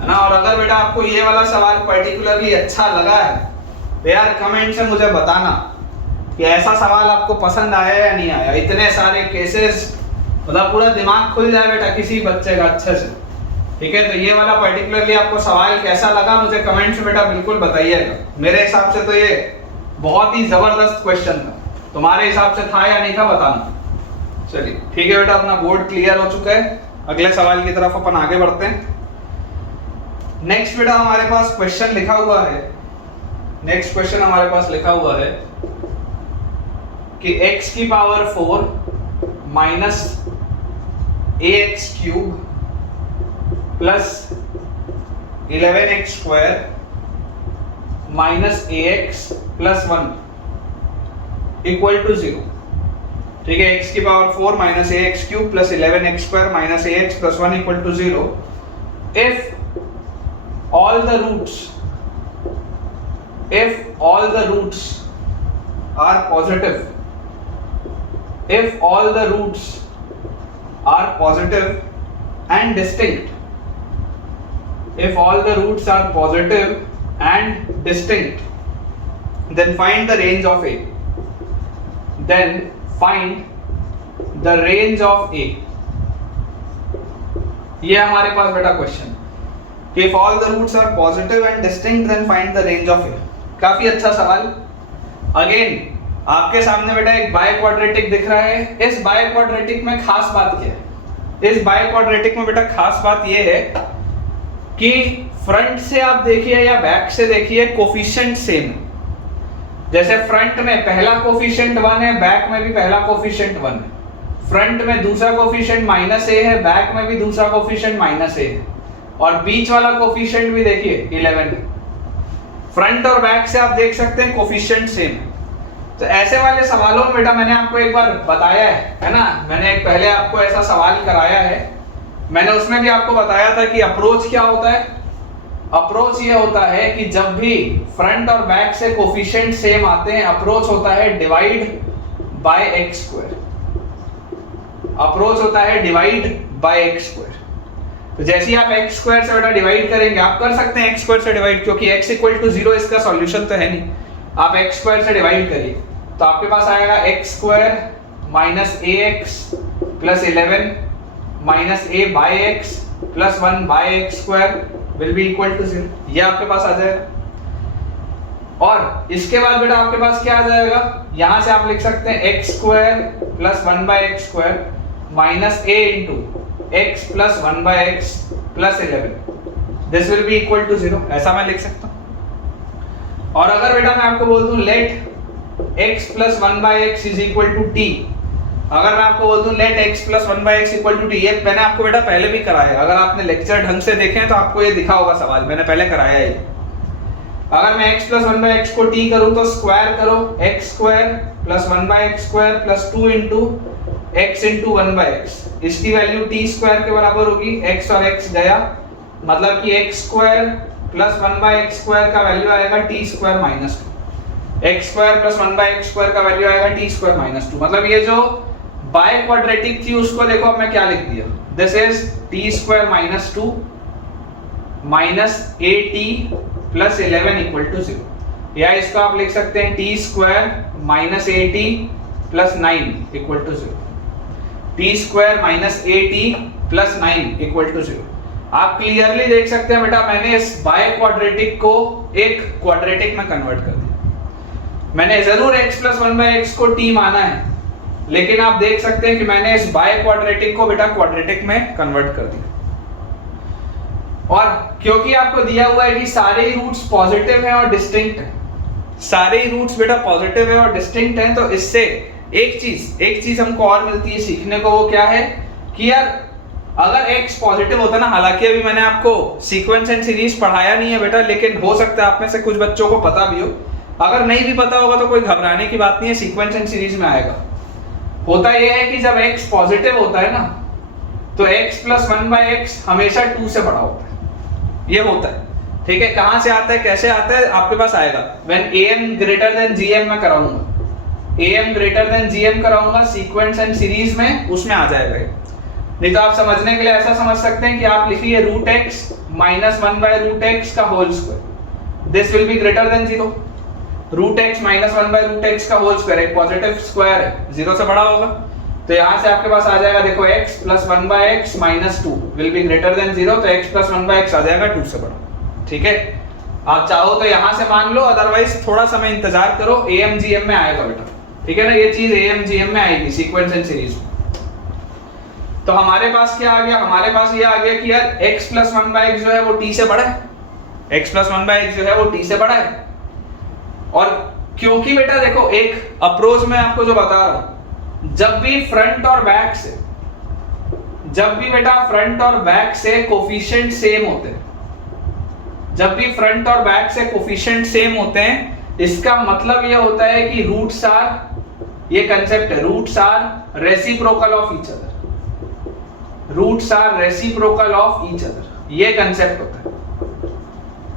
है ना। और अगर बेटा आपको ये वाला सवाल पर्टिकुलरली अच्छा लगा है तो यार कमेंट से मुझे बताना कि ऐसा सवाल आपको पसंद आया या नहीं आया। इतने सारे केसेस, मतलब पूरा दिमाग खुल जाए बेटा किसी बच्चे का अच्छे से। ठीक है, तो ये वाला पर्टिकुलरली आपको सवाल कैसा लगा मुझे कमेंट से बेटा बिल्कुल बताइएगा। मेरे हिसाब से तो ये बहुत ही जबरदस्त क्वेश्चन था, तुम्हारे हिसाब से था या नहीं था बताना। चलिए ठीक है बेटा, अपना बोर्ड क्लियर हो चुका है। अगले सवाल की तरफ अपन आगे बढ़ते हैं। नेक्स्ट बेटा हमारे पास क्वेश्चन लिखा हुआ है, नेक्स्ट क्वेश्चन हमारे पास लिखा हुआ है कि x की power 4 minus ax³ plus 11x² minus ax plus 1 equal to 0। ठीक है, x की power 4 minus ax³ plus 11x² minus ax plus 1 equal to 0 if all the roots are positive, if all the roots are positive and distinct, if all the roots are positive and distinct, then find the range of a, then find the range of a। ये हमारे पास बेटा question कि if all the roots are positive and distinct then find the range of a। काफी अच्छा सवाल। Again आपके सामने बेटा एक बाय क्वाड्रेटिक दिख रहा है। इस बाय क्वाड्रेटिक में खास बात क्या है? इस बाय क्वाड्रेटिक में बेटा खास बात ये है कि फ्रंट से आप देखिए या बैक से देखिए कोफिशिएंट सेम है। जैसे फ्रंट में पहला कोफिशिएंट 1 है, बैक में भी पहला कोफिशिएंट 1 है। फ्रंट में दूसरा कोफिशिएंट -a है, बैक में भी दूसरा कोफिशिएंट -a है, और बीच वाला कोफिशिएंट भी देखिए 11 है। फ्रंट और बैक से आप देख सकते हैं कोफिशिएंट सेम है। तो ऐसे वाले सवालों में बेटा मैंने आपको एक बार बताया है ना, मैंने एक पहले आपको ऐसा सवाल कराया है। मैंने उसमें भी आपको बताया था कि अप्रोच क्या होता है। अप्रोच ये होता है कि जब भी फ्रंट और बैक से कोफिशिएंट सेम आते हैं, अप्रोच होता है divide by x square. Approach होता है डिवाइड बाय एक्स स्क्वायर। तो जैसे ही आप एक्स स्क्वायर से बेटा डिवाइड करेंगे, आप कर सकते हैं एक्स स्क्वायर से डिवाइड, क्योंकि x इक्वल टू 0 इसका सॉल्यूशन तो है नहीं। आप एक्स स्क्वायर से डिवाइड करिए तो आपके पास आएगा X square minus A X plus 11 minus A by X plus 1 by x square will be equal to 0। ये आपके पास आ जाएगा। और इसके बाद बेटा आपके पास क्या आ जाएगा, यहां से आप लिख सकते हैं X square plus 1 by x square minus A into X plus 1 by X plus 11 this will be equal to 0। ऐसा मैं लिख सकता हूं। और अगर बेटा मैं आपको बोल दूं let x plus 1 by x is equal to t, अगर मैं आपको बोल दूं let x plus 1 by x equal to t, ये मैंने आपको बेटा पहले भी कराया। अगर आपने लेक्चर ढंग से देखे हैं तो आपको ये दिखा होगा सवाल, मैंने पहले कराया है। अगर मैं x प्लस 1 बाय एक्स को t करूं तो स्क्वायर करो x square plus 1 by x square plus 2 into x into 1 by x, इसकी वैल्यू t स्क्वायर के बराबर होगी। x और x गया, मतलब कि x square plus 1 by x square का वैल्यू आएगा t square minus 2। x square plus 1 by x square का वैल्यू आएगा t स्क्वायर माइनस 2। मतलब ये जो बाय क्वाड्रेटिक थी उसको देखो अब मैं क्या लिख दिया, this is t square minus 2 minus 8t plus 11 equal to 0, या इसको आप लिख सकते हैं t square minus 8t plus 9 equal to 0। t square minus 8t plus 9 equal to 0। आप क्लियरली देख सकते हैं बेटा मैंने इस बाय क्वाड्रेटिक को एक क्वाड्रेटिक में कन्वर्ट कर दिया। मैंने जरूर x प्लस 1 बाय एक्स को t माना है, लेकिन आप देख सकते हैं कि मैंने इस बाय क्वाड्रेटिक को बेटा क्वाड्रेटिक में कन्वर्ट कर दिया। और क्योंकि आपको दिया हुआ है कि सारे ही रूट्स पॉजिटिव हैं और डिस्टिंक्ट हैं, सारे ही रूट्स बेटा पॉजिटिव है और डिस्टिंक्ट हैं, तो इससे एक चीज हमको और मिलती है सीखने को। वो क्या है कि यार अगर x पॉजिटिव होता ना, हालांकि अभी मैंने आपको सीक्वेंस एंड सीरीज पढ़ाया नहीं है बेटा, लेकिन हो सकता है आप में से कुछ बच्चों को पता भी हो। अगर नहीं भी पता होगा तो कोई घबराने की बात नहीं है, सीक्वेंस एंड सीरीज में आएगा। होता यह है कि जब x पॉजिटिव होता है ना, तो x प्लस 1 बाय एक्स हमेशा 2 से बड़ा होता है। ये होता है, ठीक है। कहां से आता है, कैसे आता है, आपके पास आएगा when am greater than gm में कराऊंगा, am ग्रेटर देन gm कराऊंगा सीक्वेंस एंड सीरीज में, उसमें आ जाएगा। नहीं तो आप समझने के लिए ऐसा समझ सकते हैं कि आप लिखिए root x minus 1 by root x का whole square, this will be greater than 0। Root x minus 1 by root x का होल स्क्वायर एक पॉजिटिव स्क्वायर है, 0 से बड़ा होगा, तो यहां से आपके पास आ जाएगा देखो x plus 1 by x minus 2 will be greater than 0, तो x प्लस 1 बाय एक्स आ जाएगा 2 से बड़ा, ठीक है। आप चाहो तो यहां से मान लो, अदरवाइज थोड़ा समय इंतजार करो, AMGM में आएगा बेटा, ठीक है ना। ये चीज AMGM में आएगी सीक्वेंस एंड सीरीज में। तो हमारे पास क्या आ गया, हमारे पास ये आ गया कि यार x प्लस 1 बाय एक्स जो है वो t से बड़ा है, x प्लस 1 बाय एक्स जो है वो t से बड़ा है। और क्योंकि बेटा देखो एक अप्रोच में आपको जो बता रहा हूं, जब भी फ्रंट और बैक से, जब भी बेटा फ्रंट और बैक से कोफिशिएंट सेम होते हैं, जब भी फ्रंट और बैक से कोफिशिएंट सेम होते हैं, इसका मतलब यह होता है कि रूट्स आर, ये कंसेप्ट है, roots are reciprocal of each other, roots are reciprocal of each other, ये कंसेप्ट होता है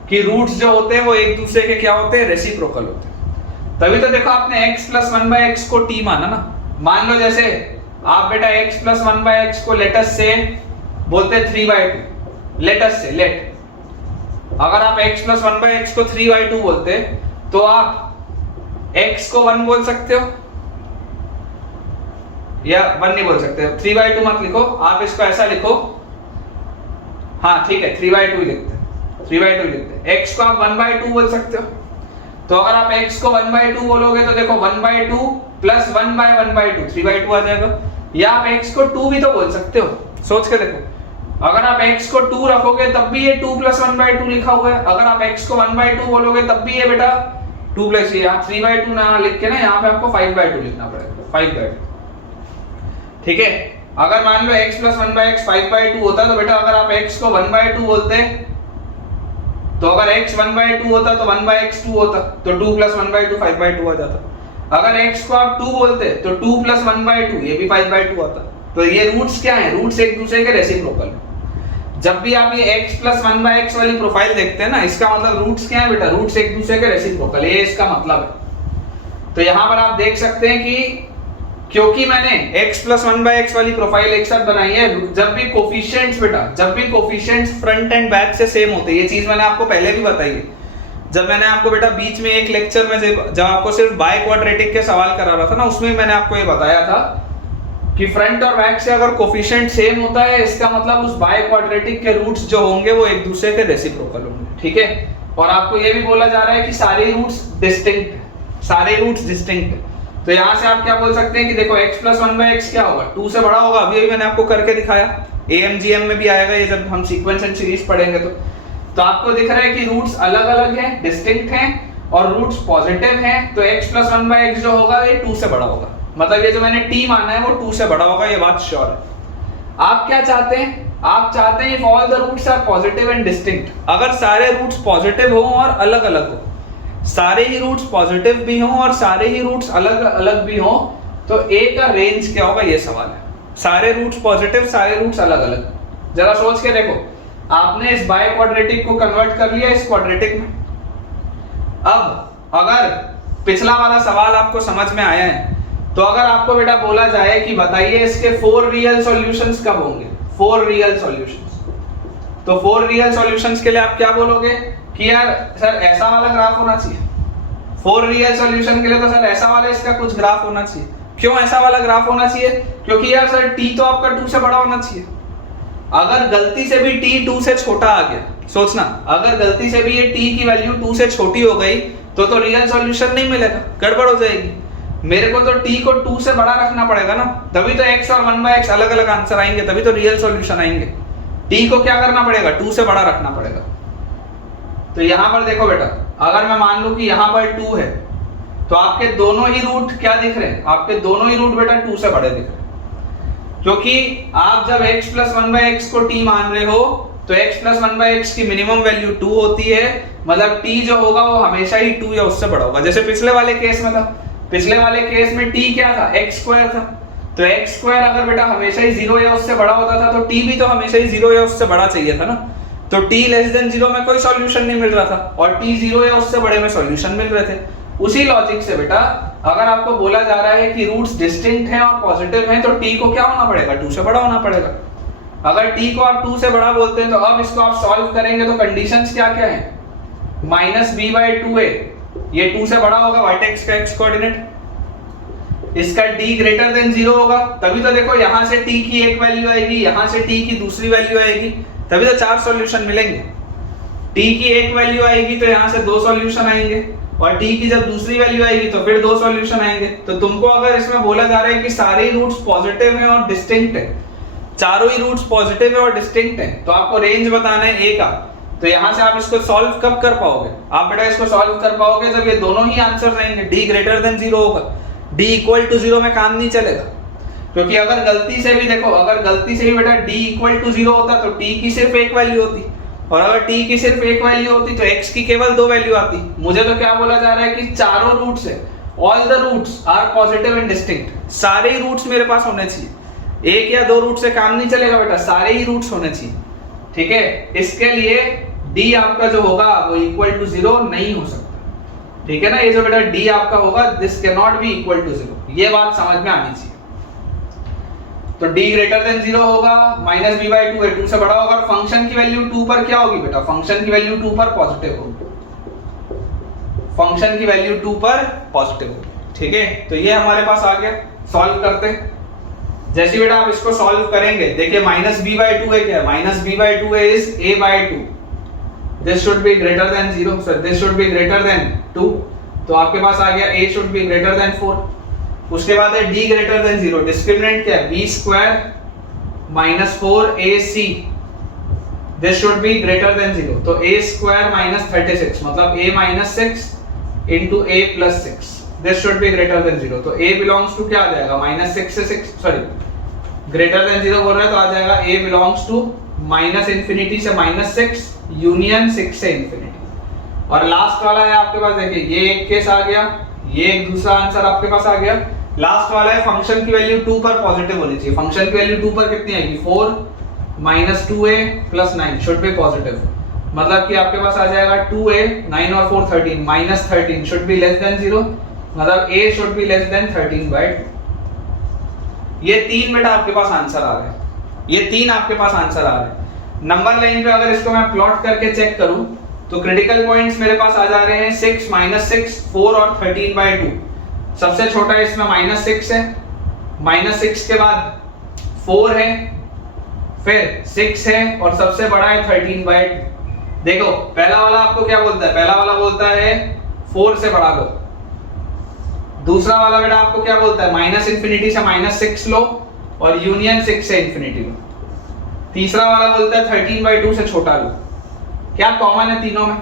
कि रूट्स जो होते हैं वो एक दूसरे के क्या होते हैं, रेसिप्रोकल होते हैं। तभी तो देखो आपने x प्लस 1 बाय एक्स को t माना ना। मान लो जैसे आप बेटा x प्लस 1 बाय एक्स को लेटस से बोलते हैं 3/2, लेटस से लेट, अगर आप x प्लस 1 बाय एक्स को 3/2 बोलते तो आप x को 1 बोल सकते हो या 1 नहीं बोल सकते, 3/2 मत लिखो, आप इसको ऐसा लिखो हाँ ठीक है 3/2 ही लिखते हैं, 3/2 लिखते हैं। x को आप 1/2 बोल सकते हो, तो अगर आप x को 1/2 बोलोगे तो देखो 1/2 प्लस 1/1/2 3/2 आ जाएगा। या आप x को 2 भी तो बोल सकते हो, सोच के देखो, अगर आप x को 2 रखोगे तब भी ये 2 प्लस 1/2 लिखा हुआ है, अगर आप x को 1/2 बोलोगे तब भी ये बेटा 2 प्लस ये आप 3/2 ना लिख के ना यहाँ पे आपको 5/2 लिखना पड़ेगा, 5/2। ठीक है, अगर मान लो x प्लस 1/x 5/2 होता तो बेटा अगर आप x को 1/2 बोलते तो अगर x 1/2 होता तो 1/x 2 होता, तो 2 प्लस 1/2 5/2 आ जाता। अगर x को आप 2 बोलते तो 2 प्लस 1/2 ये भी 5/2 आता। तो ये रूट्स क्या है, रूट्स एक दूसरे के रेसिप्रोकल है। जब भी आप ये x प्लस 1/x वाली प्रोफाइल देखते हैं ना, इसका मतलब रूट्स क्या है बेटा, रूट्स एक दूसरे के रेसिप्रोकल, ये इसका मतलब है। तो यहाँ पर आप देख सकते हैं कि क्योंकि मैंने x प्लस 1/x वाली प्रोफाइल एक साथ बनाई है, जब भी कोफिशिएंट्स बेटा, जब भी कोफिशिएंट्स फ्रंट एंड बैक से सेम होते हैं, ये चीज मैंने आपको पहले भी बताई है। जब मैंने आपको बेटा बीच में एक लेक्चर में जब आपको सिर्फ बाय क्वाड्रेटिक के सवाल करा रहा था ना, उसमें मैंने आपको ये बताया था कि फ्रंट और बैक से अगर कोफिशिएंट सेम होता है, इसका मतलब उस बाय क्वाड्रेटिक के रूट्स जो होंगे वो एक दूसरे के रेसिप्रोकल होंगे। ठीक है, और आपको ये भी बोला जा रहा है कि सारे रूट्स डिस्टिंक्ट, सारे रूट्स डिस्टिंक्ट। तो यहाँ से आप क्या बोल सकते हैं कि देखो x प्लस 1/x क्या होगा, 2 से बड़ा होगा। अभी मैंने आपको करके दिखाया, AMGM में भी आएगा ये जब हम सीक्वेंस एंड सीरीज पढ़ेंगे। तो आपको दिख रहा है कि रूट्स अलग अलग हैं, डिस्टिंक्ट हैं, और रूट्स पॉजिटिव हैं। तो x प्लस 1/x जो होगा ये 2 से बड़ा होगा, मतलब ये जो मैंने t माना है वो 2 से बड़ा होगा, ये बात श्योर है। आप क्या चाहते हैं, आप चाहते हैं if all the roots are positive and distinct, अगर सारे रूट्स पॉजिटिव हो और अलग अलग हो, सारे ही रूट्स पॉजिटिव भी हों और सारे ही रूट्स अलग अलग भी हों, तो a का रेंज क्या होगा, ये सवाल है। सारे रूट्स पॉजिटिव, सारे रूट्स अलग अलग। जरा सोच के देखो, आपने इस बाय क्वाड्रेटिक को कन्वर्ट कर लिया इस क्वाड्रेटिक में। अब अगर पिछला वाला सवाल आपको समझ में आया है, तो अगर आपको बेटा बोला जाए कि बताइए इसके 4 रियल सॉल्यूशंस कब होंगे, 4 रियल सॉल्यूशंस, तो 4 रियल सॉल्यूशंस के लिए आप क्या बोलोगे कि यार सर ऐसा वाला ग्राफ होना चाहिए। 4 रियल सॉल्यूशन के लिए तो सर ऐसा वाला इसका कुछ ग्राफ होना चाहिए। क्यों ऐसा वाला ग्राफ होना चाहिए, क्योंकि यार सर t तो आपका 2 से बड़ा होना चाहिए। अगर गलती से भी t 2 से छोटा आ गया, सोचना, अगर गलती से भी ये t की वैल्यू 2 से छोटी हो गई तो रियल सॉल्यूशन नहीं मिलेगा, गड़बड़ हो जाएगी। मेरे को तो t को 2 से बड़ा रखना पड़ेगा ना, तभी तो x और 1/x अलग अलग आंसर आएंगे, तभी तो रियल सॉल्यूशन आएंगे। t को क्या करना पड़ेगा, 2 से बड़ा रखना पड़ेगा। तो यहां पर देखो बेटा, अगर मैं मान लूं कि यहां पर 2 है, तो आपके दोनों ही रूट क्या दिख रहे हैं, आपके दोनों ही रूट बेटा 2 से बड़े दिख रहे हैं। क्योंकि आप जब x प्लस 1/x को t मान रहे हो, तो x प्लस 1/x की मिनिमम वैल्यू 2 होती है, मतलब t जो होगा वो हमेशा ही 2 या उससे बड़ा होगा। जैसे पिछले वाले केस में था, पिछले वाले केस में t क्या था, x² था। तो x² अगर बेटा हमेशा ही 0 या उससे बड़ा होता था, तो t भी तो हमेशा ही 0 या उससे बड़ा चाहिए था ना। तो t लेस देन 0 में कोई सॉल्यूशन नहीं मिल रहा था, और t 0 या उससे बड़े में सॉल्यूशन मिल रहे थे। उसी लॉजिक से बेटा अगर आपको बोला जा रहा है कि रूट्स डिस्टिंक्ट हैं और पॉजिटिव हैं, तो t को क्या होना पड़ेगा, 2 से बड़ा होना पड़ेगा। अगर t को आप 2 से बड़ा बोलते हैं, तो अब इसको आप सॉल्व करेंगे तो कंडीशंस क्या क्या हैं, -b/2a, ये 2 से बड़ा होगा, वर्टेक्स का x कोऑर्डिनेट, इसका t ग्रेटर देन 0 होगा, तभी तो देखो यहां से t की एक वैल्यू आएगी, यहां से t की दूसरी वैल्यू आएगी, तभी तो 4 सॉल्यूशन मिलेंगे। t की एक वैल्यू आएगी तो यहां से 2 सॉल्यूशन आएंगे, और t की जब दूसरी वैल्यू आएगी तो फिर 2 सॉल्यूशन आएंगे। तो तुमको अगर इसमें बोला जा रहा है कि सारे रूट्स पॉजिटिव हैं और डिस्टिंक्ट हैं, चारों ही रूट्स पॉजिटिव है और डिस्टिंक्ट हैं, तो आपको रेंज बताना है a का। तो यहां से आप इसको सॉल्व कब कर पाओगे, आप बेटा इसको सॉल्व कर पाओगे जब ये दोनों ही आंसर आएंगे, d ग्रेटर देन 0 होगा। d इक्वल टू 0 में काम नहीं चलेगा, क्योंकि अगर गलती से भी देखो, अगर गलती से भी बेटा d इक्वल टू 0 होता तो t की सिर्फ एक वैल्यू होती, और अगर t की सिर्फ एक वैल्यू होती तो x की केवल 2 वैल्यू आती। मुझे तो क्या बोला जा रहा है कि चारों रूट्स है, all the roots are positive and distinct, सारे ही रूट्स मेरे पास होने चाहिए, एक या दो रूट से काम नहीं चलेगा बेटा, सारे ही रूट्स होने चाहिए। ठीक है, इसके लिए d आपका जो होगा वो इक्वल टू 0 नहीं हो सकता। ठीक है ना, ये जो बेटा d आपका होगा, this can not be equal to 0, ये बात समझ में आनी चाहिए। तो d ग्रेटर देन 0 होगा, -b/2 है, 2 से बड़ा होगा, और फंक्शन की वैल्यू 2 पर क्या होगी बेटा, फंक्शन की वैल्यू 2 पर पॉजिटिव होगी, फंक्शन की वैल्यू 2 पर पॉजिटिव होगी। ठीक है, तो ये हमारे पास आ गया, सॉल्व करते हैं। जैसे बेटा आप इसको सॉल्व करेंगे, देखिए माइनस बी बाई टू है क्या, माइनस बी बाई टू है is a by two, this should be greater than 0, sir this should be greater then 2, तो आपके पास आ गया a should be greater then 4। उसके बाद है d ग्रेटर देन 0, डिस्क्रिमिनेंट क्या है, b square minus 4ac, this should be greater than 0, तो a स्क्वायर माइनस 36 मतलब a minus 6 into a plus 6, this should be greater than 0, तो a belongs to क्या आ जाएगा, माइनस 6 से 6, सॉरी ग्रेटर देन 0 बोल रहा है तो आ जाएगा a belongs to minus infinity से माइनस 6 यूनियन 6 से इंफिनिटी। और लास्ट वाला है आपके पास, देखिए ये एक केस आ गया, ये एक दूसरा आंसर आपके पास आ गया। लास्ट वाला है फंक्शन की वैल्यू 2 पर पॉजिटिव होनी चाहिए, फंक्शन की वैल्यू 2 पर कितनी आएगी, 4 minus 2a plus 9 should be positive, मतलब कि आपके पास आ जाएगा 2a 9 और 4 13 minus 13 should be less than 0, मतलब a should be less then 13/2। ये 3 बेटा आपके पास आंसर आ रहे हैं, ये 3 आपके पास आंसर आ रहे हैं। नंबर लाइन पे अगर इसको मैं प्लॉट करके चेक करूं तो क्रिटिकल पॉइंट्स मेरे पास आ जा रहे हैं 6 माइनस 6 4 और 13/2। सबसे छोटा इसमें माइनस 6 है, माइनस 6 के बाद 4 है, फिर 6 है और सबसे बड़ा है 13/2। देखो पहला वाला आपको क्या बोलता है, पहला वाला बोलता है 4 से बढ़ा लो, दूसरा वाला बेटा आपको क्या बोलता है, माइनस इंफिनिटी से माइनस 6 लो और यूनियन 6 से इंफिनिटी लो, तीसरा वाला बोलता है 13/2 से छोटा लो। क्या कॉमन है तीनों में,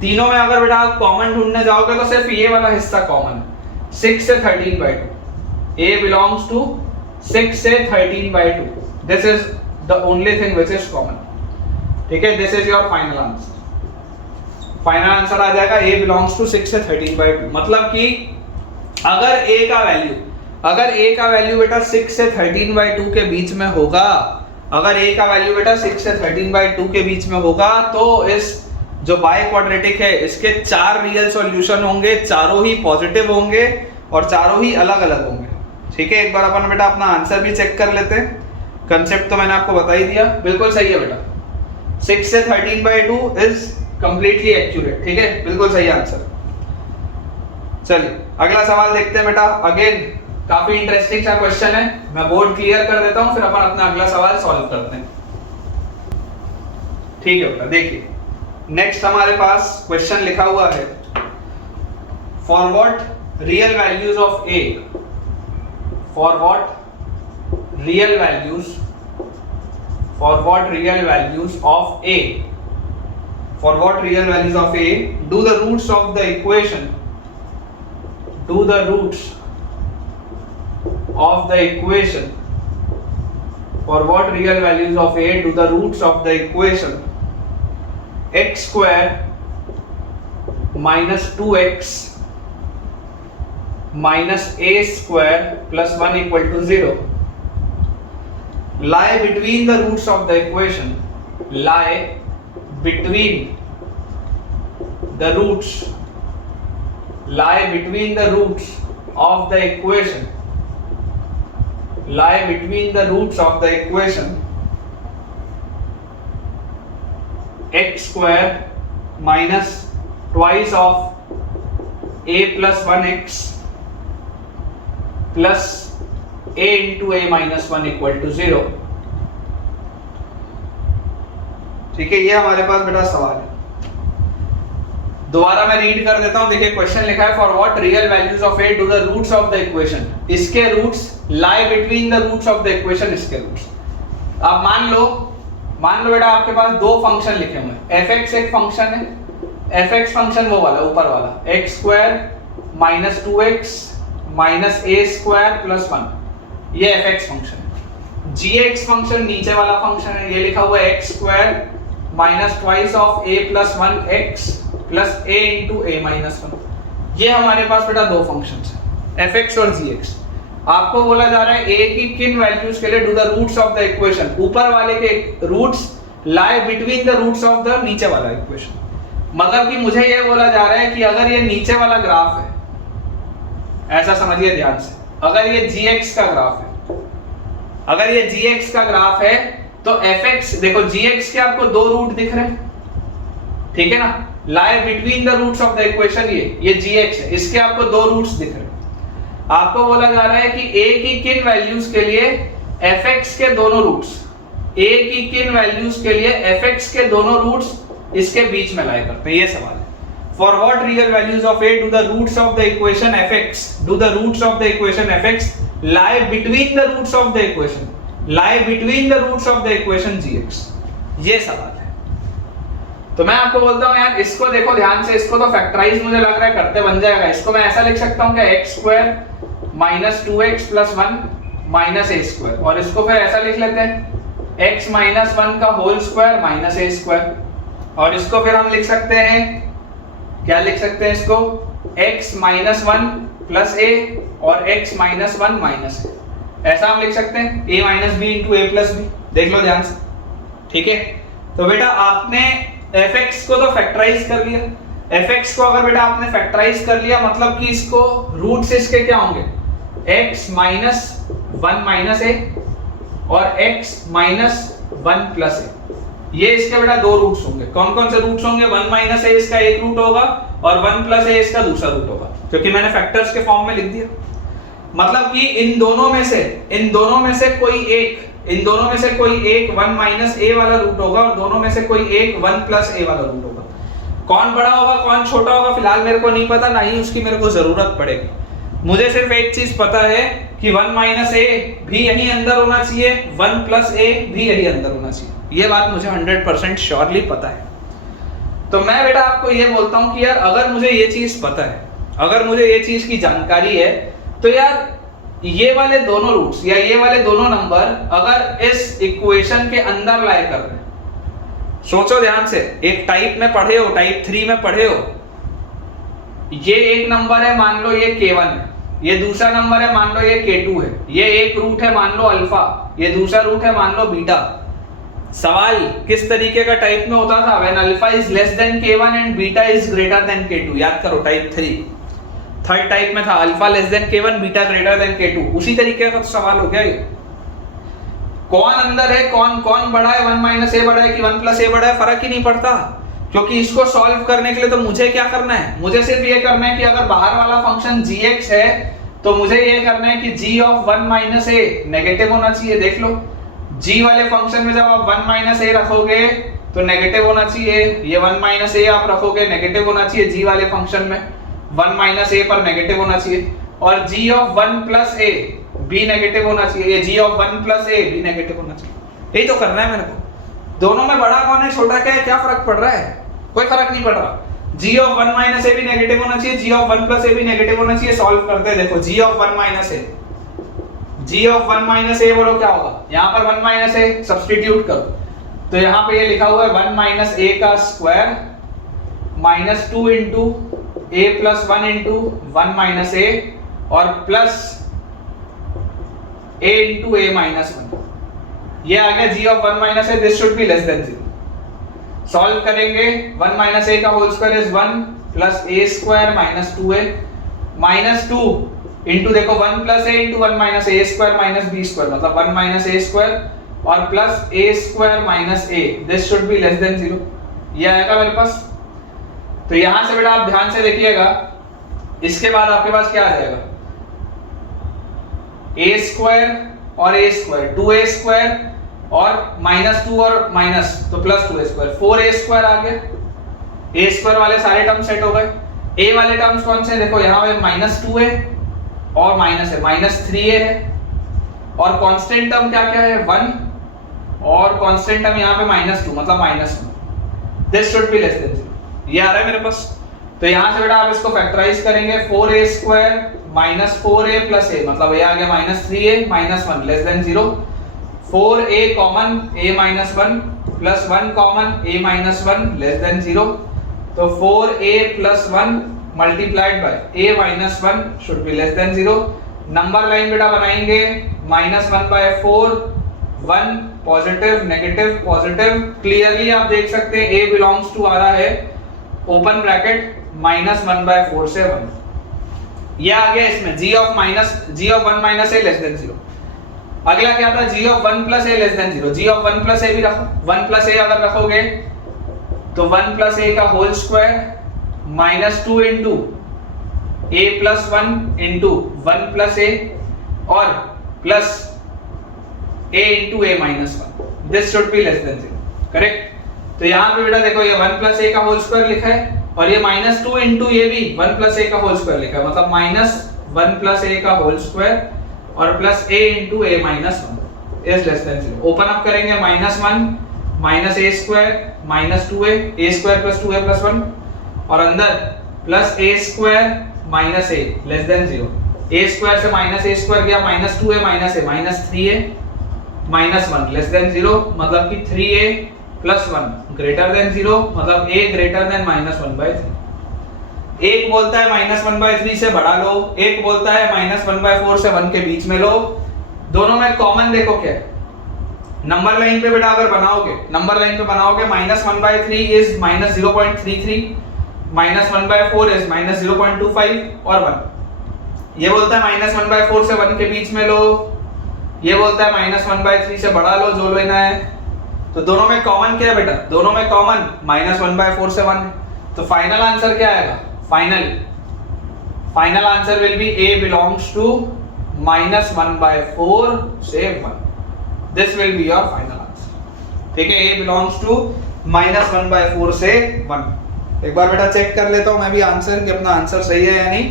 तीनों में अगर बेटा आप कॉमन ढूंढने जाओगे तो सिर्फ ये वाला हिस्सा कॉमन है, 6 से 13/2, a belongs to 6 से 13/2, this is the only thing which is common, ठीक है, this is your final answer, final answer आ जाएगा a belongs to 6 से 13/2। मतलब कि अगर a का वैल्यू बेटा 6 से 13/2 के बीच में होगा, अगर a का वैल्यू बेटा 6 से 13/2 के बीच में होगा तो इस जो बाय क्वाड्रेटिक है इसके 4 रियल सॉल्यूशन होंगे, चारों ही पॉजिटिव होंगे और चारों ही अलग अलग होंगे, ठीक है। एक बार अपन बेटा अपना आंसर भी चेक कर लेते हैं, कंसेप्ट तो मैंने आपको बता ही दिया, बिल्कुल सही है बेटा, 6 से 13/2 इज कंप्लीटली एक्यूरेट, ठीक है, बिल्कुल सही आंसर। चलिए अगला सवाल देखते हैं बेटा, अगेन काफी इंटरेस्टिंग सा क्वेश्चन है, मैं बोर्ड क्लियर कर देता हूं फिर अपन अपना अगला सवाल सॉल्व करते हैं, ठीक है बेटा। देखिए नेक्स्ट हमारे पास क्वेश्चन लिखा हुआ है, for what real values of a, for what real values of a, for what real values of a do the roots of the equation for what real values of a do the roots of the equation x square minus 2x minus a square plus 1 equal to 0 lie between the roots of the equation, lie between the roots of the equation, x square minus twice of a plus 1x plus a into a minus 1 equal to 0, ठीक है। ये हमारे पास बेटा सवाल है, दोबारा मैं read कर देता हूं, देखिए क्वेश्चन लिखा है for what real values of a do the roots of the equation, इसके roots lie between the roots of the equation, इसके रूट्स। अब मान लो बेटा आपके पास दो फंक्शन लिखे हुए हैं, fx एक फंक्शन है, fx फंक्शन वो वाला ऊपर वाला x square minus 2x minus a square plus 1, ये fx फंक्शन है। gx फंक्शन नीचे वाला फंक्शन है, ये लिखा हुआ है x square minus twice of a plus 1x plus a into a minus 1। ये हमारे पास बेटा दो फंक्शंस हैं fx और gx। आपको बोला जा रहा है a की किन वैल्यूज के लिए do the roots of the equation, ऊपर वाले के roots lie between the roots of the नीचे वाला इक्वेशन। मतलब कि मुझे ये बोला जा रहा है कि अगर ये नीचे वाला ग्राफ है, ऐसा समझिए ध्यान से, अगर ये gx का ग्राफ है, अगर ये gx का ग्राफ है तो fx, देखो gx के आपको दो रूट दिख रहे हैं, ठीक है ना, lie between the roots of the equation, ये gx है, इसके आपको दो रूट्स दिख रहे हैं। आपको बोला जा रहा है कि a की किन वैल्यूज के लिए fx के दोनों रूट्स, a की किन वैल्यूज के लिए fx के दोनों रूट्स इसके बीच में लाई करते हैं, ये सवाल है। For what real values of a do the roots of the equation fx lie between the roots of the equation gx, ये सवाल है। तो मैं आपको बोलता हूं यार इसको देखो ध्यान से, इसको तो फैक्टराइज मुझे लग रहा है करते बन जाएगा। इसको मैं ऐसा लिख सकता हूं कि x² minus 2x plus 1 minus a square, और इसको फिर ऐसा लिख लेते हैं x माइनस 1 का whole square minus a square, और इसको फिर हम लिख सकते हैं, क्या लिख सकते हैं इसको, x माइनस 1 प्लस a और x माइनस 1 माइनस a, ऐसा हम लिख सकते हैं a minus b into a plus b। देख लो ध्यान से, ठीक है। तो बेटा आपने fx को तो फैक्टराइज कर लिया, fx को अगर बेटा आपने फैक्टराइज कर लिया मतलब कि इसको रूट्स इसके क्या होंगे, x माइनस 1 माइनस a और x माइनस 1 प्लस a, ये इसके बेटा दो रूट्स होंगे। कौन कौन से रूट्स होंगे, 1 माइनस a इसका एक रूट होगा और 1 प्लस a इसका दूसरा रूट होगा, क्योंकि मैंने फैक्टर्स के फॉर्म में लिख दिया। मतलब कि इन दोनों में से कोई एक 1 माइनस a वाला रूट होगा और दोनों में से कोई एक 1 प्लस a वाला रूट होगा। कौन बड़ा होगा कौन छोटा होगा फिलहाल मेरे को नहीं पता, ना ही उसकी मेरे को जरूरत पड़ेगी। मुझे सिर्फ एक चीज पता है कि 1 माइनस a भी यहीं अंदर होना चाहिए, 1 प्लस a भी यहीं अंदर होना चाहिए, ये बात मुझे 100% श्योरली पता है। तो मैं बेटा आपको ये बोलता हूं कि यार अगर मुझे ये चीज पता है, अगर मुझे ये चीज की जानकारी है, तो यार ये वाले दोनों रूट्स या ये वाले दोनों नंबर अगर इस इक्वेशन के अंदर लाए कर रहे हैं, सोचो ध्यान से, एक टाइप में पढ़े हो, टाइप 3 में पढ़े हो, ये एक नंबर है मान लो ये k1 है, ये दूसरा नंबर है मान लो ये k2 है, ये एक रूट है मान लो अल्फा, ये दूसरा रूट है मान लो बीटा। सवाल किस तरीके का टाइप में होता था, when alpha is less than k1 and beta is greater then k2, याद करो टाइप 3 थर्ड टाइप में था, alpha less than k1 beta greater than k2, उसी तरीके का तो सवाल हो गया ये। कौन अंदर है कौन बड़ा है, 1 माइनस a बड़ा है कि 1 प्लस a बड़ा है, फर्क ही नहीं पड़ता, क्योंकि इसको सॉल्व करने के लिए तो मुझे क्या करना है, मुझे सिर्फ ये करना है कि अगर बाहर वाला फंक्शन gx है तो मुझे ये करना है कि g of 1 minus a negative होना चाहिए। देख लो g वाले फंक्शन में जब आप 1 माइनस a रखोगे तो नेगेटिव होना चाहिए, ये 1 माइनस a आप रखोगे नेगेटिव होना चाहिए, g वाले फंक्शन में 1 माइनस a पर नेगेटिव होना चाहिए, और g ऑफ 1 प्लस a भी नेगेटिव होना चाहिए, ये g ऑफ 1 प्लस a भी नेगेटिव होना चाहिए। यही तो करना है मेरे को। दोनों में बड़ा कौन है छोटा क्या है, क्या फर्क पड़ रहा है, कोई फर्क नहीं पड़ रहा। g ऑफ 1 माइनस a भी नेगेटिव होना चाहिए, g ऑफ 1 प्लस a भी नेगेटिव होना चाहिए। सॉल्व करते हैं, देखो g of 1 minus a, g of 1 minus a बोलो क्या होगा, यहाँ पर 1 माइनस a सब्स्टिट्यूट करो, तो यहाँ पे ये लिखा हुआ है 1 माइनस a का square minus 2 into a plus 1 into 1 minus a और plus a into a minus 1, ये आ गया g of 1 minus a, this should be less than 0। Solve करेंगे 1 माइनस a का whole square is 1 plus a square minus 2a minus 2 into देखो 1 plus a into 1 minus a square minus b square, मतलब 1 minus a square और plus a square minus a, this should be less than 0, ये आएगा मेरे पास। तो यहां से बेटा आप ध्यान से देखिएगा, इसके बाद आपके पास क्या आ जाएगा, a स्क्वायर और a स्क्वायर 2a स्क्वायर और माइनस 2 और माइनस तो plus 2a square, 4a square आ गया, a स्क्वायर वाले सारे टर्म सेट हो गए। a वाले टर्म्स कौन से, देखो यहाँ पे माइनस 2 है और माइनस है, माइनस 3a है, और कांस्टेंट टर्म क्या क्या है 1 और कांस्टेंट टर्म यहाँ पे माइनस 2 मतलब minus 1, this should be less than 0, ये आ रहा है मेरे पास। तो यहाँ से बेटा आप इसको फैक्टराइज करेंगे, 4a square minus 4a plus a, मतलब ये आ गया minus 3a minus 1 less than 0, 4a common a minus 1 plus 1 common a minus 1 less than 0, तो 4a plus 1 multiplied by a minus 1 should be less than 0। Number line बेटा बनाएंगे minus 1 by 4, 1 positive negative positive, clearly आप देख सकते हैं a belongs to आ रहा है open bracket minus 1 by 4 से 1, ये आ गया इसमें g of 1 minus a less than 0। अगला क्या था, g of 1 plus a less than 0, g of 1 plus a भी रखो, 1 प्लस a अगर रखोगे तो 1 प्लस a का whole square minus 2 into a plus 1 into 1 plus a और plus a into a minus 1. This should be less than 0. Correct? तो यहाँ पे बेटा देखो ये 1 plus a का होल स्क्वायर लिखा है और ये माइनस 2 into ये भी 1 plus a का होल स्क्वायर लिखा है, मतलब माइनस 1 plus a का होल स्क्वायर और plus a into a minus 1 is less than 0. Open up करेंगे minus 1 minus a square minus 2a square plus 2a plus 1 और अंदर plus a square minus a less than 0. a square से minus a square गया minus 2a minus 3a minus 1 less than 0, मतलब कि 3a plus 1 greater than 0, मतलब a greater than minus 1/3. एक बोलता है माइनस 1/3 से बढ़ा लो, एक बोलता है माइनस 1/4 से 1 के बीच में लो. दोनों में कॉमन देखो क्या है. नंबर लाइन पे बेटा अगर बनाओगे minus 1/3 is minus 0.33, minus 1/4 is minus 0.25 और 1. ये बोलता है माइनस 1/4 से 1 के बीच में लो, ये बोलता है माइनस 1/3 से बढ़ा लो, जो लेना है. तो दोनों में कॉमन क्या है बेटा? दोनों में कॉमन माइनस 1/4 से 1 है. तो फाइनल आंसर क्या आएगा? Final answer will B a belongs to minus 1/4 से 1. This will be your final answer. ठीक है, a belongs to माइनस 1/4 से 1. एक बार बेटा चेक कर लेता हूं मैं भी आंसर कि अपना आंसर सही है या नहीं.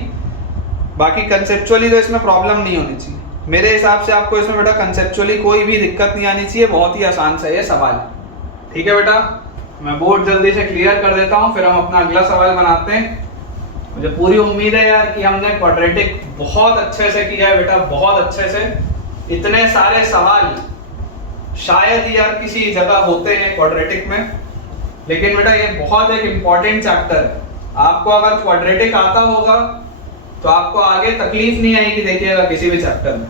बाकी कंसेप्चुअली तो इसमें प्रॉब्लम नहीं होनी चाहिए मेरे हिसाब से. आपको इसमें बेटा कंसेप्चुअली कोई भी दिक्कत नहीं आनी चाहिए, बहुत ही आसान सा ये सवाल. ठीक है बेटा, मैं बोर्ड जल्दी से क्लियर कर देता हूं, फिर हम अपना अगला सवाल बनाते हैं. मुझे पूरी उम्मीद है यार कि हमने क्वाड्रेटिक बहुत अच्छे से किया है बेटा, बहुत अच्छे से. इतने सारे सवाल शायद यार किसी जगह होते हैं क्वाड्रेटिक में, लेकिन बेटा ये बहुत एक इंपॉर्टेंट चैप्टर है. आपको अगर क्वाड्रेटिक आता होगा तो आपको आगे तकलीफ नहीं आएगी, देखिएगा किसी भी चैप्टर में.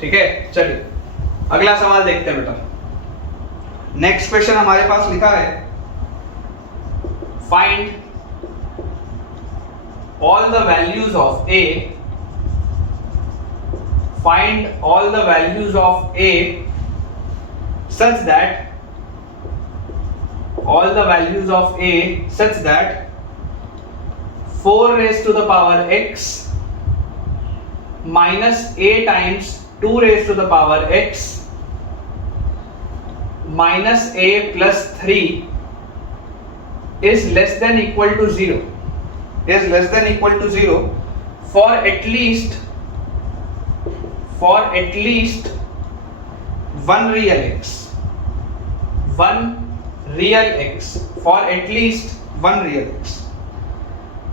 ठीक है, चलिए अगला सवाल देखते हैं बेटा. नेक्स्ट क्वेश्चन हमारे पास लिखा है, find all the values of a, find all the values of a such that all the values of a such that 4 raised to the power x minus a times 2 raised to the power x minus a plus 3 is less than equal to 0 for at least one real x, for at least one real x.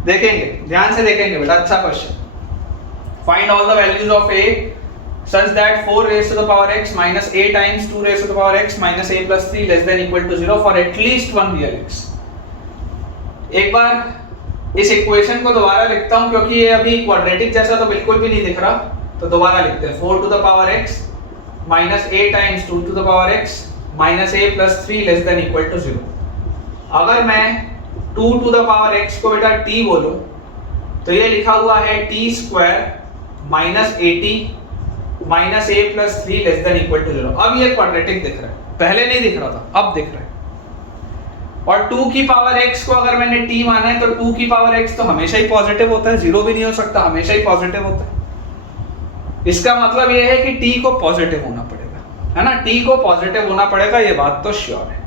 देखेंगे, ध्यान से देखेंगे बेटा, अच्छा question. Find all the values of a such that 4 raised to the power x minus a times 2 raised to the power x minus a plus 3 less than equal to 0 for at least one real x. एक बार इस equation को दोबारा लिखता हूं क्योंकि ये अभी quadratic जैसा तो बिल्कुल भी नहीं दिख रहा, तो दोबारा लिखते हैं. 4 to the power x minus a times 2 to the power x minus a plus 3 less than equal to 0. अगर मैं 2 to the power x को बेटा t बोलूं तो ये लिखा हुआ है t square minus 80 minus a plus 3 less than equal to 0. अब ये क्वाड्रेटिक दिख रहा है, पहले नहीं दिख रहा था, अब दिख रहा है. और 2 की पावर x को अगर मैंने t माना है तो 2 की पावर x तो हमेशा ही पॉजिटिव होता है, जीरो भी नहीं हो सकता, हमेशा ही पॉजिटिव होता है. इसका मतलब ये है कि t को पॉजिटिव होना पड़ेगा, है ना. t को पॉजिटिव होना पड़ेगा, ये बात तो श्योर है.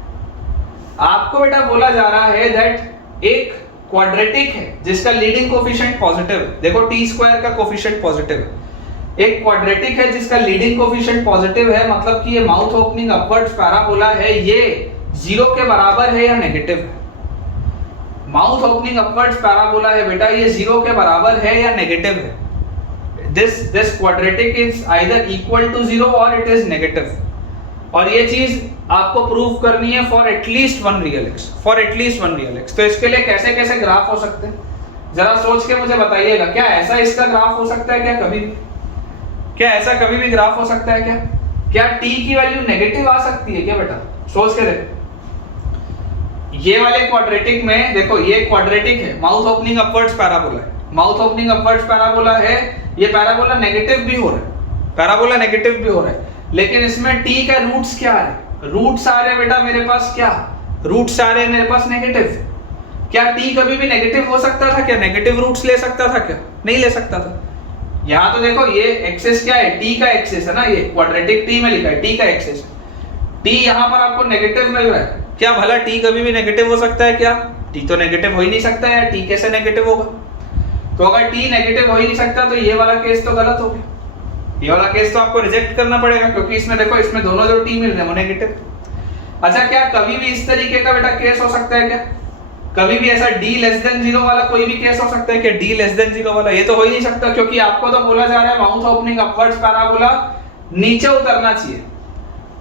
आपको बेटा बोला जा रहा है दैट एक क्वाड्रेटिक है जिसका लीडिंग कोफिशिएंट पॉजिटिव है. देखो t स्क्वायर का कोफिशिएंट पॉजिटिव है. एक क्वाड्रेटिक है जिसका लीडिंग कोफिशिएंट पॉजिटिव है, मतलब कि ये माउथ ओपनिंग अपवर्ड्स पैराबोला है, ये 0 के बराबर है या नेगेटिव है. माउथ ओपनिंग अपवर्ड्स पैराबोला है बेटा, ये 0 के बराबर है या नेगेटिव है. this quadratic is either equal to 0 or it is negative. और ये चीज आपको प्रूव करनी है for at least one real x, तो इसके लिए कैसे कैसे ग्राफ हो सकते हैं जरा सोच के मुझे बताइएगा. क्या ऐसा इसका ग्राफ हो सकता है क्या कभी भी? क्या ऐसा कभी भी ग्राफ हो सकता है क्या t की वैल्यू नेगेटिव आ सकती है क्या बेटा? सोच के देखो. ये वाले क्वाड्रेटिक में देखो, ये क्वाड्रेटिक है, माउथ ओपनिंग अपवर्ड्स पैराबोला है, माउथ ओपनिंग अपवर्ड्स पैराबोला है. ये पैराबोला नेगेटिव भी हो रहा है, लेकिन इसमें t का रूट्स क्या है? रूट्स आ रहे बेटा मेरे पास, क्या रूट्स आ रहे हैं मेरे पास? नेगेटिव. क्या t कभी भी नेगेटिव हो सकता था क्या? नेगेटिव रूट्स ले सकता था क्या? नहीं ले सकता था. यहाँ तो देखो ये एक्सेस क्या है, टी का एक्सेस है ना, ये क्वाड्रेटिक टी में लिखा है टी का एक्सेस है। टी यहाँ पर आपको नेगेटिव मिल रहा है, क्या भला टी कभी भी नेगेटिव हो सकता है क्या? टी तो नेगेटिव हो ही नहीं सकता है, टी कैसे नेगेटिव होगा? तो अगर टी नेगेटिव हो ही नहीं सकता तो ये वाला केस तो गलत हो गया, ये वाला केस तो आपको रिजेक्ट करना पड़ेगा, क्योंकि इसमें देखो इसमें दोनों जो टी मिल रहे हैं वो नेगेटिव। अच्छा, क्या कभी भी इस तरीके का बेटा केस हो सकता है क्या? कभी भी ऐसा d लेस देन 0 वाला कोई भी केस हो सकता है क्या? d लेस देन 0 वाला ये तो हो ही नहीं सकता, क्योंकि आपको तो बोला जा रहा है माउथ ओपनिंग अपवर्ड्स पैराबोला नीचे उतरना चाहिए,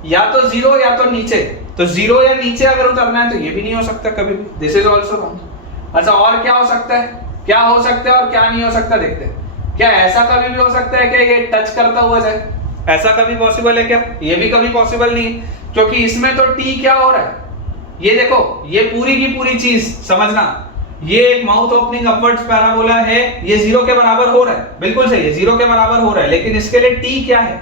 या तो 0 या तो नीचे। तो 0 या नीचे अगर उतरना है तो ये भी नहीं हो सकता कभी भी, दिस इज आल्सो रॉन्ग। अच्छा, और क्या हो सकता है, क्या हो सकता है और क्या नहीं हो सकता देखते हैं। क्या ऐसा कभी भी हो सकता है कि ये टच करता हुआ जाए? ऐसा कभी पॉसिबल है क्या? ये भी कभी पॉसिबल नहीं है, क्योंकि इसमें तो t क्या हो रहा है, ये देखो ये पूरी की पूरी चीज समझना, ये एक माउथ ओपनिंग अपवर्ड्स पैराबोला है, ये 0 के बराबर हो रहा है, बिल्कुल सही है 0 के बराबर हो रहा है, लेकिन इसके लिए t क्या है?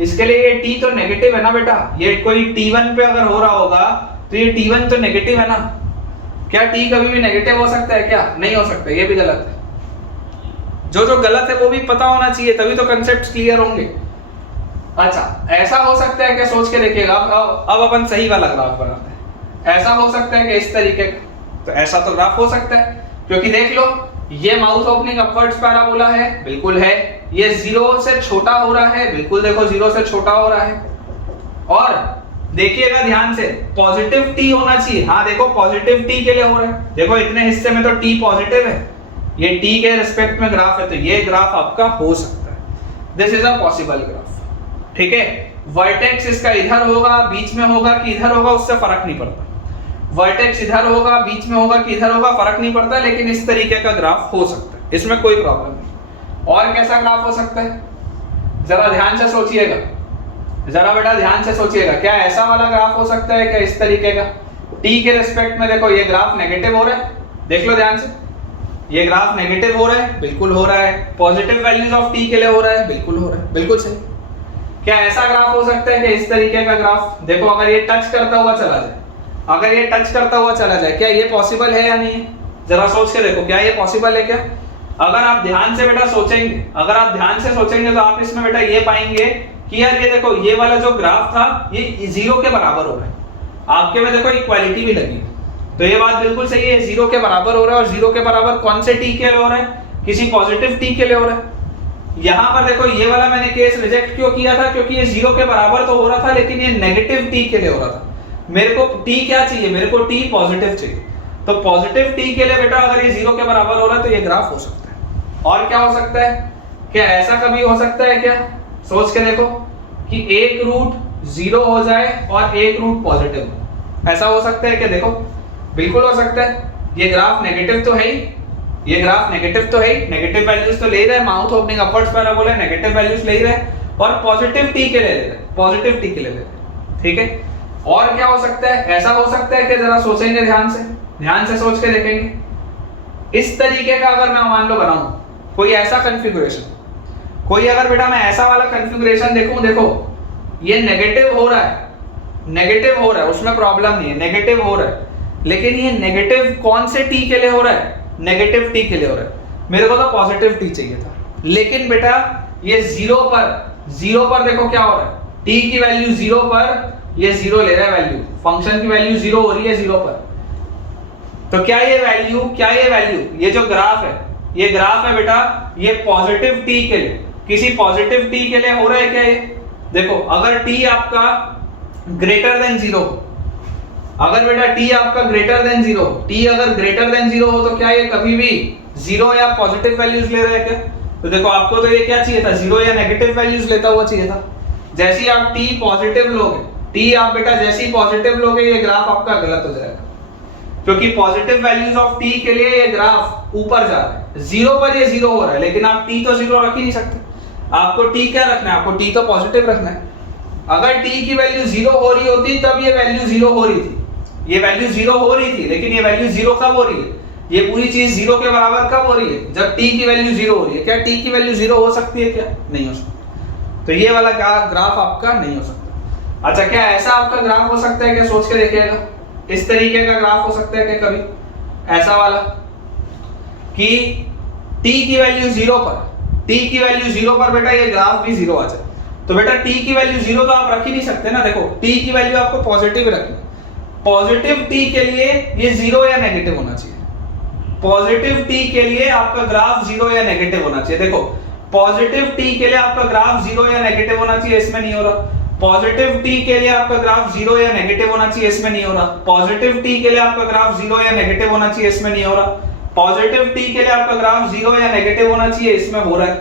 इसके लिए ये t तो नेगेटिव है ना बेटा। ये कोई t1 पे अगर हो रहा होगा तो ये t1 तो नेगेटिव है ना। क्या t कभी भी नेगेटिव हो सकता है क्या? नहीं हो सकता, ये भी गलत है। जो गलत है वो भी पता होना चाहिए, तभी तो कंसेप्ट्स क्लियर होंगे। अच्छा, ऐसा हो सकता है क्या? सोच के देखिएगा। अब अपन सही वाला ग्राफ बनाते हैं। ऐसा हो सकता है कि इस तरीके का, तो ऐसा तो ग्राफ हो सकता है, क्योंकि देख लो ये माउथ ओपनिंग अपवर्ड्स पैराबोला है, बिल्कुल है। ये 0 से छोटा हो रहा है, बिल्कुल देखो 0 से छोटा हो रहा है। और देखिएगा ध्यान से, पॉजिटिव t होना चाहिए। हाँ देखो पॉजिटिव t के लिए हो रहा है, देखो इतने हिस्से में तो t पॉजिटिव है, ये t के रिस्पेक्ट में ग्राफ है, तो ये ग्राफ आपका हो सकता है। This is a possible graph, ठीक है। वर्टेक्स इसका इधर होगा, बीच में होगा कि इधर होगा, उससे फर्क नहीं पड़ता। वर्टेक्स इधर होगा, बीच में होगा कि इधर होगा, फर्क नहीं पड़ता, लेकिन इस तरीके का ग्राफ हो सकता है, इसमें कोई प्रॉब्लम नहीं। और कैसा ग्राफ हो सकता है, जरा ध्यान से सोचिएगा, जरा बेटा ध्यान से सोचिएगा। क्या ऐसा वाला ग्राफ हो सकता है क्या? इस तरीके का t के रिस्पेक्ट में देखो ये ग्राफ नेगेटिव हो रहा है, देख लो ध्यान से, ये ग्राफ नेगेटिव हो रहा है, बिल्कुल हो रहा है। पॉजिटिव वैल्यूज ऑफ t के लिए हो रहा है, बिल्कुल हो रहा है, बिल्कुल सही। क्या ऐसा ग्राफ हो सकता है कि इस तरीके का ग्राफ देखो, अगर ये टच करता हुआ चला जाए, अगर ये टच करता हुआ चला जाए, क्या ये पॉसिबल है या नहीं है? जरा सोच के देखो, क्या ये पॉसिबल है क्या? अगर आप ध्यान से बेटा सोचेंगे, अगर आप ध्यान से सोचेंगे तो आप इसमें बेटा ये पाएंगे कि यार ये देखो ये वाला जो ग्राफ था ये 0 के बराबर हो रहा है। आपके में देखो इक्वालिटी भी लगी, तो ये बात बिल्कुल सही है, 0 के बराबर हो रहा है। और 0 के बराबर कौन से t के लिए हो रहा है? किसी पॉजिटिव t के लिए हो रहा है। यहाँ पर देखो ये वाला मैंने केस रिजेक्ट क्यों किया था? क्योंकि ये 0 के बराबर तो हो रहा था, लेकिन ये नेगेटिव t के लिए हो रहा था। मेरे को t क्या चाहिए? मेरे को t पॉजिटिव चाहिए। तो पॉजिटिव t के लिए बेटा अगर ये 0 के बराबर हो रहा है तो ये ग्राफ हो सकता है। और क्या हो सकता है? क्या ऐसा कभी हो सकता है क्या? सोच के देखो कि एक रूट 0 हो जाए और एक रूट पॉजिटिव हो, ऐसा हो सकता है क्या? देखो बिल्कुल हो सकता है। ये ग्राफ नेगेटिव तो है ही, ये ग्राफ नेगेटिव तो है ही, नेगेटिव वैल्यूज तो ले रहा है, mouth opening upwards parabola negative values ले रहा है, और पॉजिटिव t के लिए ले रहा है, पॉजिटिव t के लिए ले रहा है, ठीक है। और क्या हो सकता है? ऐसा हो सकता है कि जरा सोचेंगे ध्यान से सोच के देखेंगे। इस तरीके का अगर मैं मान लो बनाऊं कोई ऐसा कॉन्फ़िगरेशन, कोई अगर बेटा मैं ऐसा वाला कॉन्फ़िगरेशन देखूं, देखो ये नेगेटिव हो रहा है, उसमें प्रॉब्लम नहीं है, नेगेटिव हो रहा है, लेकिन ये नेगेटिव कौन से t के लिए हो रहा है? नेगेटिव t के लिए हो रहा है। मेरे को तो पॉजिटिव t चाहिए था, लेकिन बेटा ये 0 पर देखो क्या हो रहा है, t की वैल्यू 0 पर ये 0 ले रहा है वैल्यू, फंक्शन की वैल्यू 0 हो रही है 0 पर। तो क्या ये वैल्यू ये जो ग्राफ है, ये ग्राफ है बेटा ये पॉजिटिव t के लिए, किसी पॉजिटिव t के लिए हो रहा है क्या? ये देखो अगर t आपका ग्रेटर देन 0, अगर बेटा t आपका ग्रेटर देन 0, t अगर ग्रेटर देन 0 हो तो क्या ये कभी भी 0 या पॉजिटिव वैल्यूज ले रहा है क्या? तो देखो आपको तो ये क्या चाहिए था? 0 या नेगेटिव वैल्यूज लेता हुआ चाहिए था। जैसे ही आप t पॉजिटिव लोगे, t आप बेटा जैसे ही पॉजिटिव लोगे, ये ग्राफ आपका गलत हो जाएगा, क्योंकि पॉजिटिव वैल्यूज ऑफ t के लिए ये ग्राफ ऊपर जा रहा है। 0 पर ये 0 हो रहा है, लेकिन आप t तो 0 रख ही नहीं सकते, आपको t क्या रखना है? आपको t तो पॉजिटिव रखना है। अगर t की वैल्यू 0 हो रही होती तब ये वैल्यू 0 हो रही थी, ये वैल्यू 0 हो रही थी, लेकिन ये वैल्यू 0 कब हो रही है? ये पूरी चीज 0 के बराबर कब हो रही है? जब t की वैल्यू 0 हो रही है। क्या t की वैल्यू 0 हो सकती है क्या? नहीं हो सकती। तो ये वाला ग्राफ आपका नहीं हो सकता। अच्छा, क्या ऐसा आपका ग्राफ हो सकता है क्या? सोच के देखिएगा, इस तरीके का ग्राफ हो सकता है क्या कभी ऐसा वाला कि t की वैल्यू 0 पर t की वैल्यू 0 पर बेटा ये ग्राफ भी 0 आ जाए। तो बेटा t की वैल्यू 0 तो आप रख ही नहीं सकते ना। देखो t की वैल्यू आपको पॉजिटिव रखनी, पॉजिटिव t के लिए ये 0 या नेगेटिव होना चाहिए। पॉजिटिव t के लिए आपका ग्राफ 0 या नेगेटिव होना चाहिए। देखो पॉजिटिव t के लिए आपका ग्राफ 0 या नेगेटिव होना चाहिए, इसमें नहीं हो रहा। पॉजिटिव t के लिए आपका ग्राफ 0 या नेगेटिव होना चाहिए, इसमें नहीं हो रहा। पॉजिटिव t के लिए आपका ग्राफ 0 या नेगेटिव होना चाहिए, इसमें नहीं हो रहा। पॉजिटिव t के लिए आपका ग्राफ 0 या नेगेटिव होना चाहिए, इसमें हो रहा है।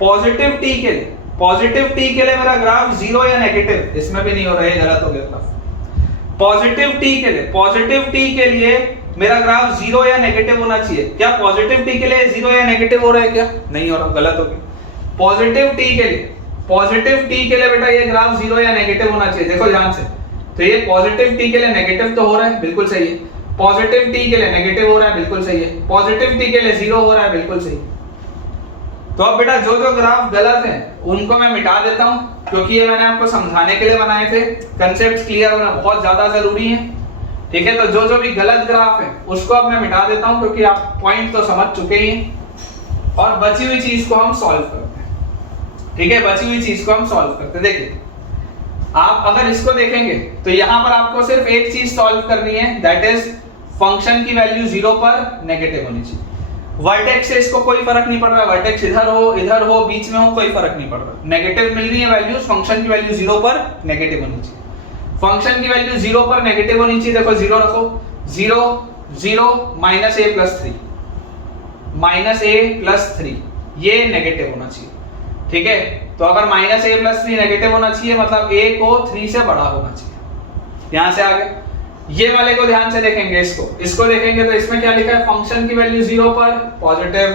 पॉजिटिव t के लिए, पॉजिटिव t के लिए मेरा ग्राफ 0 या नेगेटिव, इसमें भी नहीं हो रहा है, गलत हो गया ग्राफ। पॉजिटिव t के लिए, पॉजिटिव t के लिए मेरा ग्राफ 0 या नेगेटिव होना चाहिए। क्या पॉजिटिव t के लिए 0 या नेगेटिव हो रहा है? क्या नहीं हो रहा, गलत हो गया। पॉजिटिव t के लिए, पॉजिटिव t के लिए बेटा ये ग्राफ 0 या नेगेटिव होना चाहिए। देखो ध्यान से, तो ये पॉजिटिव t के लिए नेगेटिव तो हो रहा है, बिल्कुल सही है। पॉजिटिव t के लिए नेगेटिव हो रहा है, बिल्कुल सही है। पॉजिटिव t के लिए 0 हो रहा है, बिल्कुल सही। तो अब बेटा जो जो ग्राफ गलत हैं उनको मैं मिटा देता हूं, क्योंकि ये मैंने आपको समझाने के लिए बनाए थे। कंसेप्ट क्लियर होना बहुत ज्यादा जरूरी है, ठीक है। तो जो जो भी गलत ग्राफ है उसको अब मैं मिटा देता हूं, क्योंकि आप पॉइंट तो समझ चुके ही हैं। और बची हुई चीज को हम सॉल्व करते हैं, ठीक है। बची हुई चीज को हम सॉल्व करते हैं। देखिए आप अगर इसको देखेंगे तो यहां पर आपको सिर्फ एक चीज सॉल्व करनी है, दैट इज फंक्शन की वैल्यू 0 पर नेगेटिव होनी चाहिए। वर्टेक्स से इसको कोई फर्क नहीं पड़ रहा, वर्टेक्स इधर हो, बीच में हो, कोई फर्क नहीं पड़ रहा। नेगेटिव मिल रही है वैल्यूज, फंक्शन की वैल्यू 0 पर नेगेटिव होनी चाहिए। फंक्शन की वैल्यू 0 पर नेगेटिव होनी चाहिए। देखो 0 रखो, 0 0 minus a plus 3, minus a plus 3 ये नेगेटिव होना चाहिए, ठीक है। तो अगर माइनस a प्लस 3 नेगेटिव होना चाहिए मतलब a को 3 से बड़ा होना चाहिए। यहां से आगे ये वाले को ध्यान से देखेंगे, इसको देखेंगे तो इसमें क्या लिखा है, फंक्शन की वैल्यू 0 पर positive,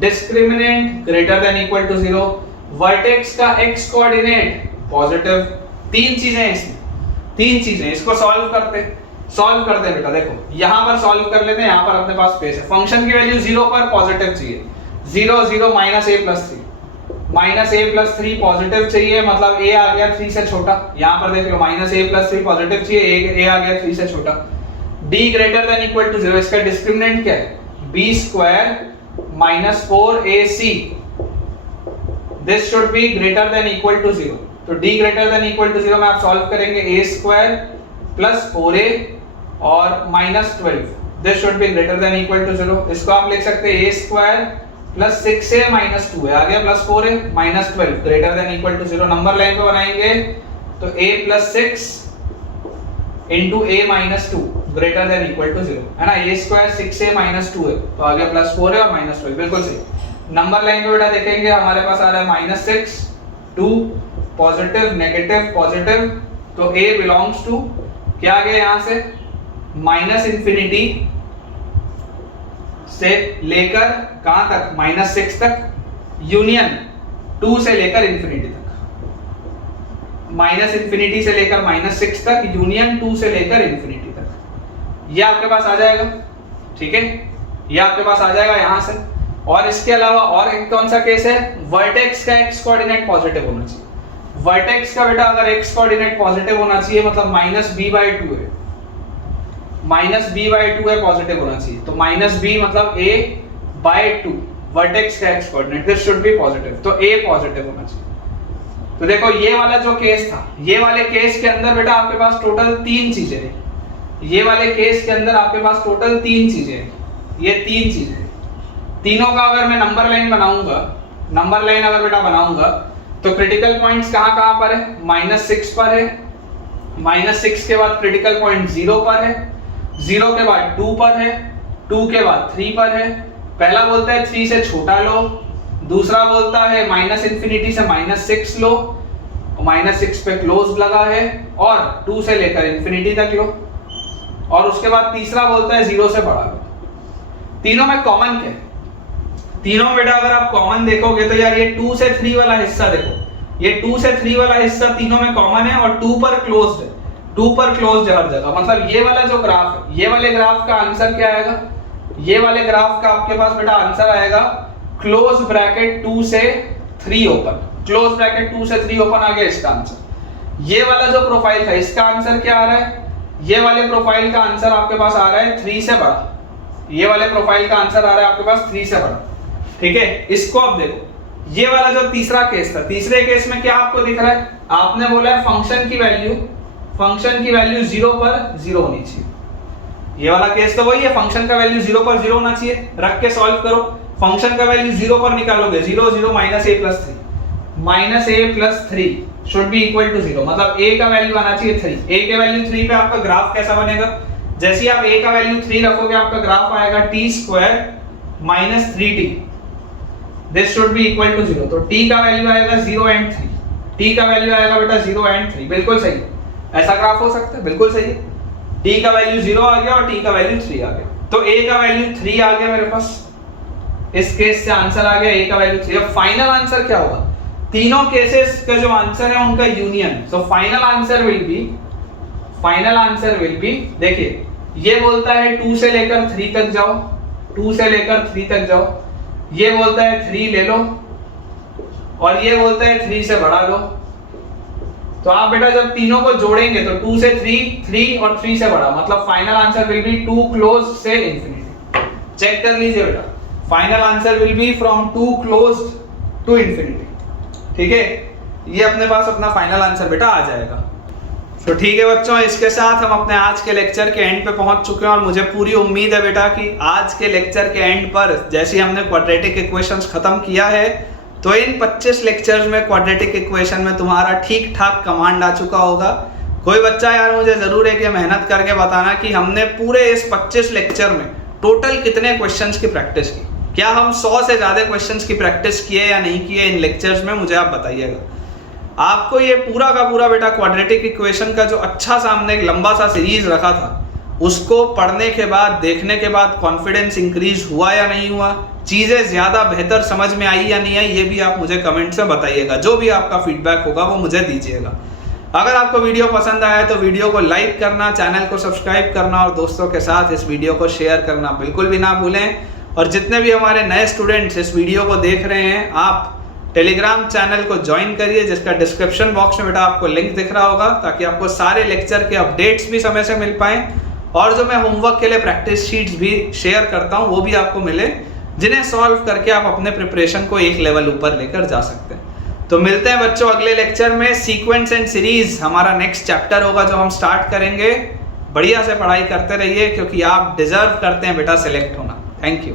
discriminant greater than equal to 0, vertex का x कोऑर्डिनेट पॉजिटिव। तीन चीजें हैं इसमें, तीन चीजें। इसको सॉल्व करते हैं बेटा। देखो यहां पर सॉल्व कर लेते हैं, यहां पर अपने पास स्पेस है। फंक्शन की वैल्यू 0 पर पॉजिटिव चाहिए, 0 0 minus a plus 3, minus a plus 3 positive चाहिए, मतलब a आ गया 3 से छोटा। यहां पर देख लो माइनस a प्लस 3 पॉजिटिव चाहिए, a आ गया 3 से छोटा। d greater than equal to 0, इसका डिस्क्रिमिनेंट क्या है, b square minus 4ac, this should be greater than equal to 0। तो d greater than equal to 0 में आप सॉल्व करेंगे, a स्क्वायर प्लस 4a और minus 12, this should be greater than equal to 0। इसको आप लिख सकते हैं a square plus 6a minus 2a, आ गया plus 4a minus 12 greater than equal to 0। Number line पे बनाएंगे तो a plus 6 into a minus 2 greater than equal to 0, है ना। a square 6a minus 2a, तो आ गया प्लस 4a और माइनस 12, बिल्कुल सही। नंबर लाइन पे बेटा देखेंगे हमारे पास आ रहा है माइनस 6 2 पॉजिटिव नेगेटिव पॉजिटिव, तो a बिलोंग्स टू क्या आ गया यहां से, माइनस इंफिनिटी से लेकर कहां तक, माइनस 6 तक, यूनियन 2 से लेकर इंफिनिटी तक। माइनस इंफिनिटी से लेकर माइनस 6 तक, यूनियन 2 से लेकर इंफिनिटी तक। ये आपके पास आ जाएगा, ठीक है, ये आपके पास आ जाएगा यहां से। और इसके अलावा और एक कौन सा केस है, वर्टेक्स का x कोऑर्डिनेट पॉजिटिव होना चाहिए। वर्टेक्स का बेटा अगर x कोऑर्डिनेट पॉजिटिव होना चाहिए मतलब माइनस b/2 है, माइनस b/2 है, पॉजिटिव होना चाहिए। तो माइनस b मतलब a/2 वर्टेक्स का x coordinate, this should B positive, तो a पॉजिटिव होना चाहिए। तो देखो ये वाला जो केस था, ये वाले केस के अंदर बेटा आपके पास टोटल 3 चीजें हैं। ये वाले केस के अंदर आपके पास टोटल 3 चीजें हैं, ये 3 चीजें। तीनों का अगर मैं नंबर लाइन बनाऊंगा, नंबर लाइन अगर बेटा बनाऊंगा तो क्रिटिकल पॉइंट्स कहां पर है, माइनस 6 पर है, माइनस 6 के बाद क्रिटिकल पॉइंट 0 पर है, 0 के बाद 2 पर है, 2 के बाद 3 पर है। पहला बोलता है 3 से छोटा लो, दूसरा बोलता है माइनस इंफिनिटी से माइनस 6 लो, माइनस 6 पे क्लोज लगा है, और 2 से लेकर इंफिनिटी तक लो, और उसके बाद तीसरा बोलता है 0 से बड़ा लो। तीनों में कॉमन क्या है, तीनों बेटा अगर आप कॉमन देखोगे तो यार ये 2 से 3 वाला हिस्सा देखो, ये 2 से 3 वाला हिस्सा तीनों में कॉमन है और 2 पर क्लोज्ड है, 2 पर क्लोज्ड है हर जगह। मतलब ये वाला जो ग्राफ है, ये वाले ग्राफ का आंसर क्या आएगा, ये वाले ग्राफ का आपके पास बेटा आंसर आएगा क्लोज ब्रैकेट 2 से 3 ओपन, क्लोज ब्रैकेट 2 से 3 ओपन आ गया इसका आंसर। ये वाला जो प्रोफाइल था इसका आंसर क्या आ रहा है, ये वाले प्रोफाइल का आंसर आपके पास आ रहा है 3 से बड़ा, ये वाले प्रोफाइल का आंसर आ रहा है आपके पास 3 से बड़ा, ठीक है। इसको अब देखो, ये वाला जो तीसरा केस था, तीसरे केस में क्या आपको दिख रहा है, आपने बोला है फंक्शन की वैल्यू 0 पर 0 होनी चाहिए। ये वाला केस तो वही है, फंक्शन का वैल्यू 0 पर 0 होना चाहिए। रख के सॉल्व करो, फंक्शन का वैल्यू 0 पर निकालोगे, 0 0 minus a plus 3, minus a plus 3 should be equal to 0, मतलब a का वैल्यू आना चाहिए 3। a के वैल्यू 3 पे आपका ग्राफ कैसा बनेगा, जैसे आप a का वैल्यू 3 रखोगे आपका ग्राफ आएगा t square minus 3t, this should be equal to 0। तो t का वैल्यू आएगा 0 एंड 3, t का वैल्यू आएगा बेटा 0 एंड 3, बिल्कुल सही। ऐसा ग्राफ हो सकता है, बिल्कुल सही है। t का वैल्यू 0 आ गया और t का वैल्यू 3 आ गया, तो a का वैल्यू 3 आ गया मेरे पास। इस केस से आंसर आ गया a का वैल्यू 3। अब फाइनल आंसर क्या होगा, तीनों केसेस का जो आंसर है उनका union. So final answer will B, देखिए ये बोलता है 2 से लेकर 3 तक जाओ, 2 से लेकर 3 तक जाओ, ये बोलता है 3 ले लो और ये बोलता है 3 से बढ़ा लो। तो आप बेटा जब तीनों को जोड़ेंगे तो 2 से 3 और 3 से बड़ा, मतलब final answer will be 2 close से इंफिनिटी। चेक कर लीजिए बेटा, final answer will be from 2 close to infinity. ठीक है, ये अपने पास अपना फाइनल आंसर बेटा आ जाएगा। तो ठीक है बच्चों, इसके साथ हम अपने आज के लेक्चर के एंड पे पहुंच चुके हैं और मुझे पूरी उम्मीद है बेटा कि आज के लेक्चर के एंड पर जैसे हमने क्वाड्रेटिक इक्वेशंस खत्म किया है तो इन 25 लेक्चर्स में क्वाड्रेटिक इक्वेशन में तुम्हारा ठीक ठाक कमांड आ चुका होगा। कोई बच्चा यार मुझे जरूर है कि मेहनत करके बताना कि हमने पूरे इस 25 लेक्चर में टोटल कितने क्वेश्चंस की प्रैक्टिस की, क्या हम 100 से ज्यादा क्वेश्चंस की प्रैक्टिस किए या नहीं किए इन लेक्चर्स में, मुझे आप बताइएगा। आपको ये पूरा का पूरा बेटा क्वाड्रेटिक इक्वेशन का जो अच्छा सा हमने एक लंबा सा सीरीज रखा था उसको पढ़ने के बाद, देखने के बाद कॉन्फिडेंस इंक्रीज हुआ या नहीं हुआ, चीजें ज्यादा बेहतर समझ में आई या नहीं आई, ये भी आप मुझे कमेंट से बताइएगा। जो भी आपका फीडबैक होगा वो मुझे दीजिएगा। अगर आपको वीडियो पसंद आया तो वीडियो को लाइक करना, चैनल को सब्सक्राइब करना और दोस्तों के साथ इस वीडियो को शेयर करना बिल्कुल भी ना भूलें। और जितने भी हमारे नए स्टूडेंट्स इस वीडियो को देख रहे हैं, आप टेलीग्राम चैनल को ज्वाइन करिए जिसका डिस्क्रिप्शन बॉक्स में बेटा आपको लिंक दिख रहा होगा, ताकि आपको सारे लेक्चर के अपडेट्स भी समय से मिल पाएं और जो मैं होमवर्क के लिए प्रैक्टिस शीट्स भी शेयर करता हूं वो भी आपको मिले, जिन्हें सॉल्व करके आप अपने प्रिपरेशन को एक लेवल ऊपर लेकर जा सकते हैं। तो मिलते हैं बच्चों अगले लेक्चर में। सीक्वेंस एंड सीरीज हमारा नेक्स्ट चैप्टर होगा जो हम स्टार्ट करेंगे। बढ़िया से पढ़ाई करते रहिए क्योंकि आप डिजर्व करते हैं बेटा सिलेक्ट होना। Thank you.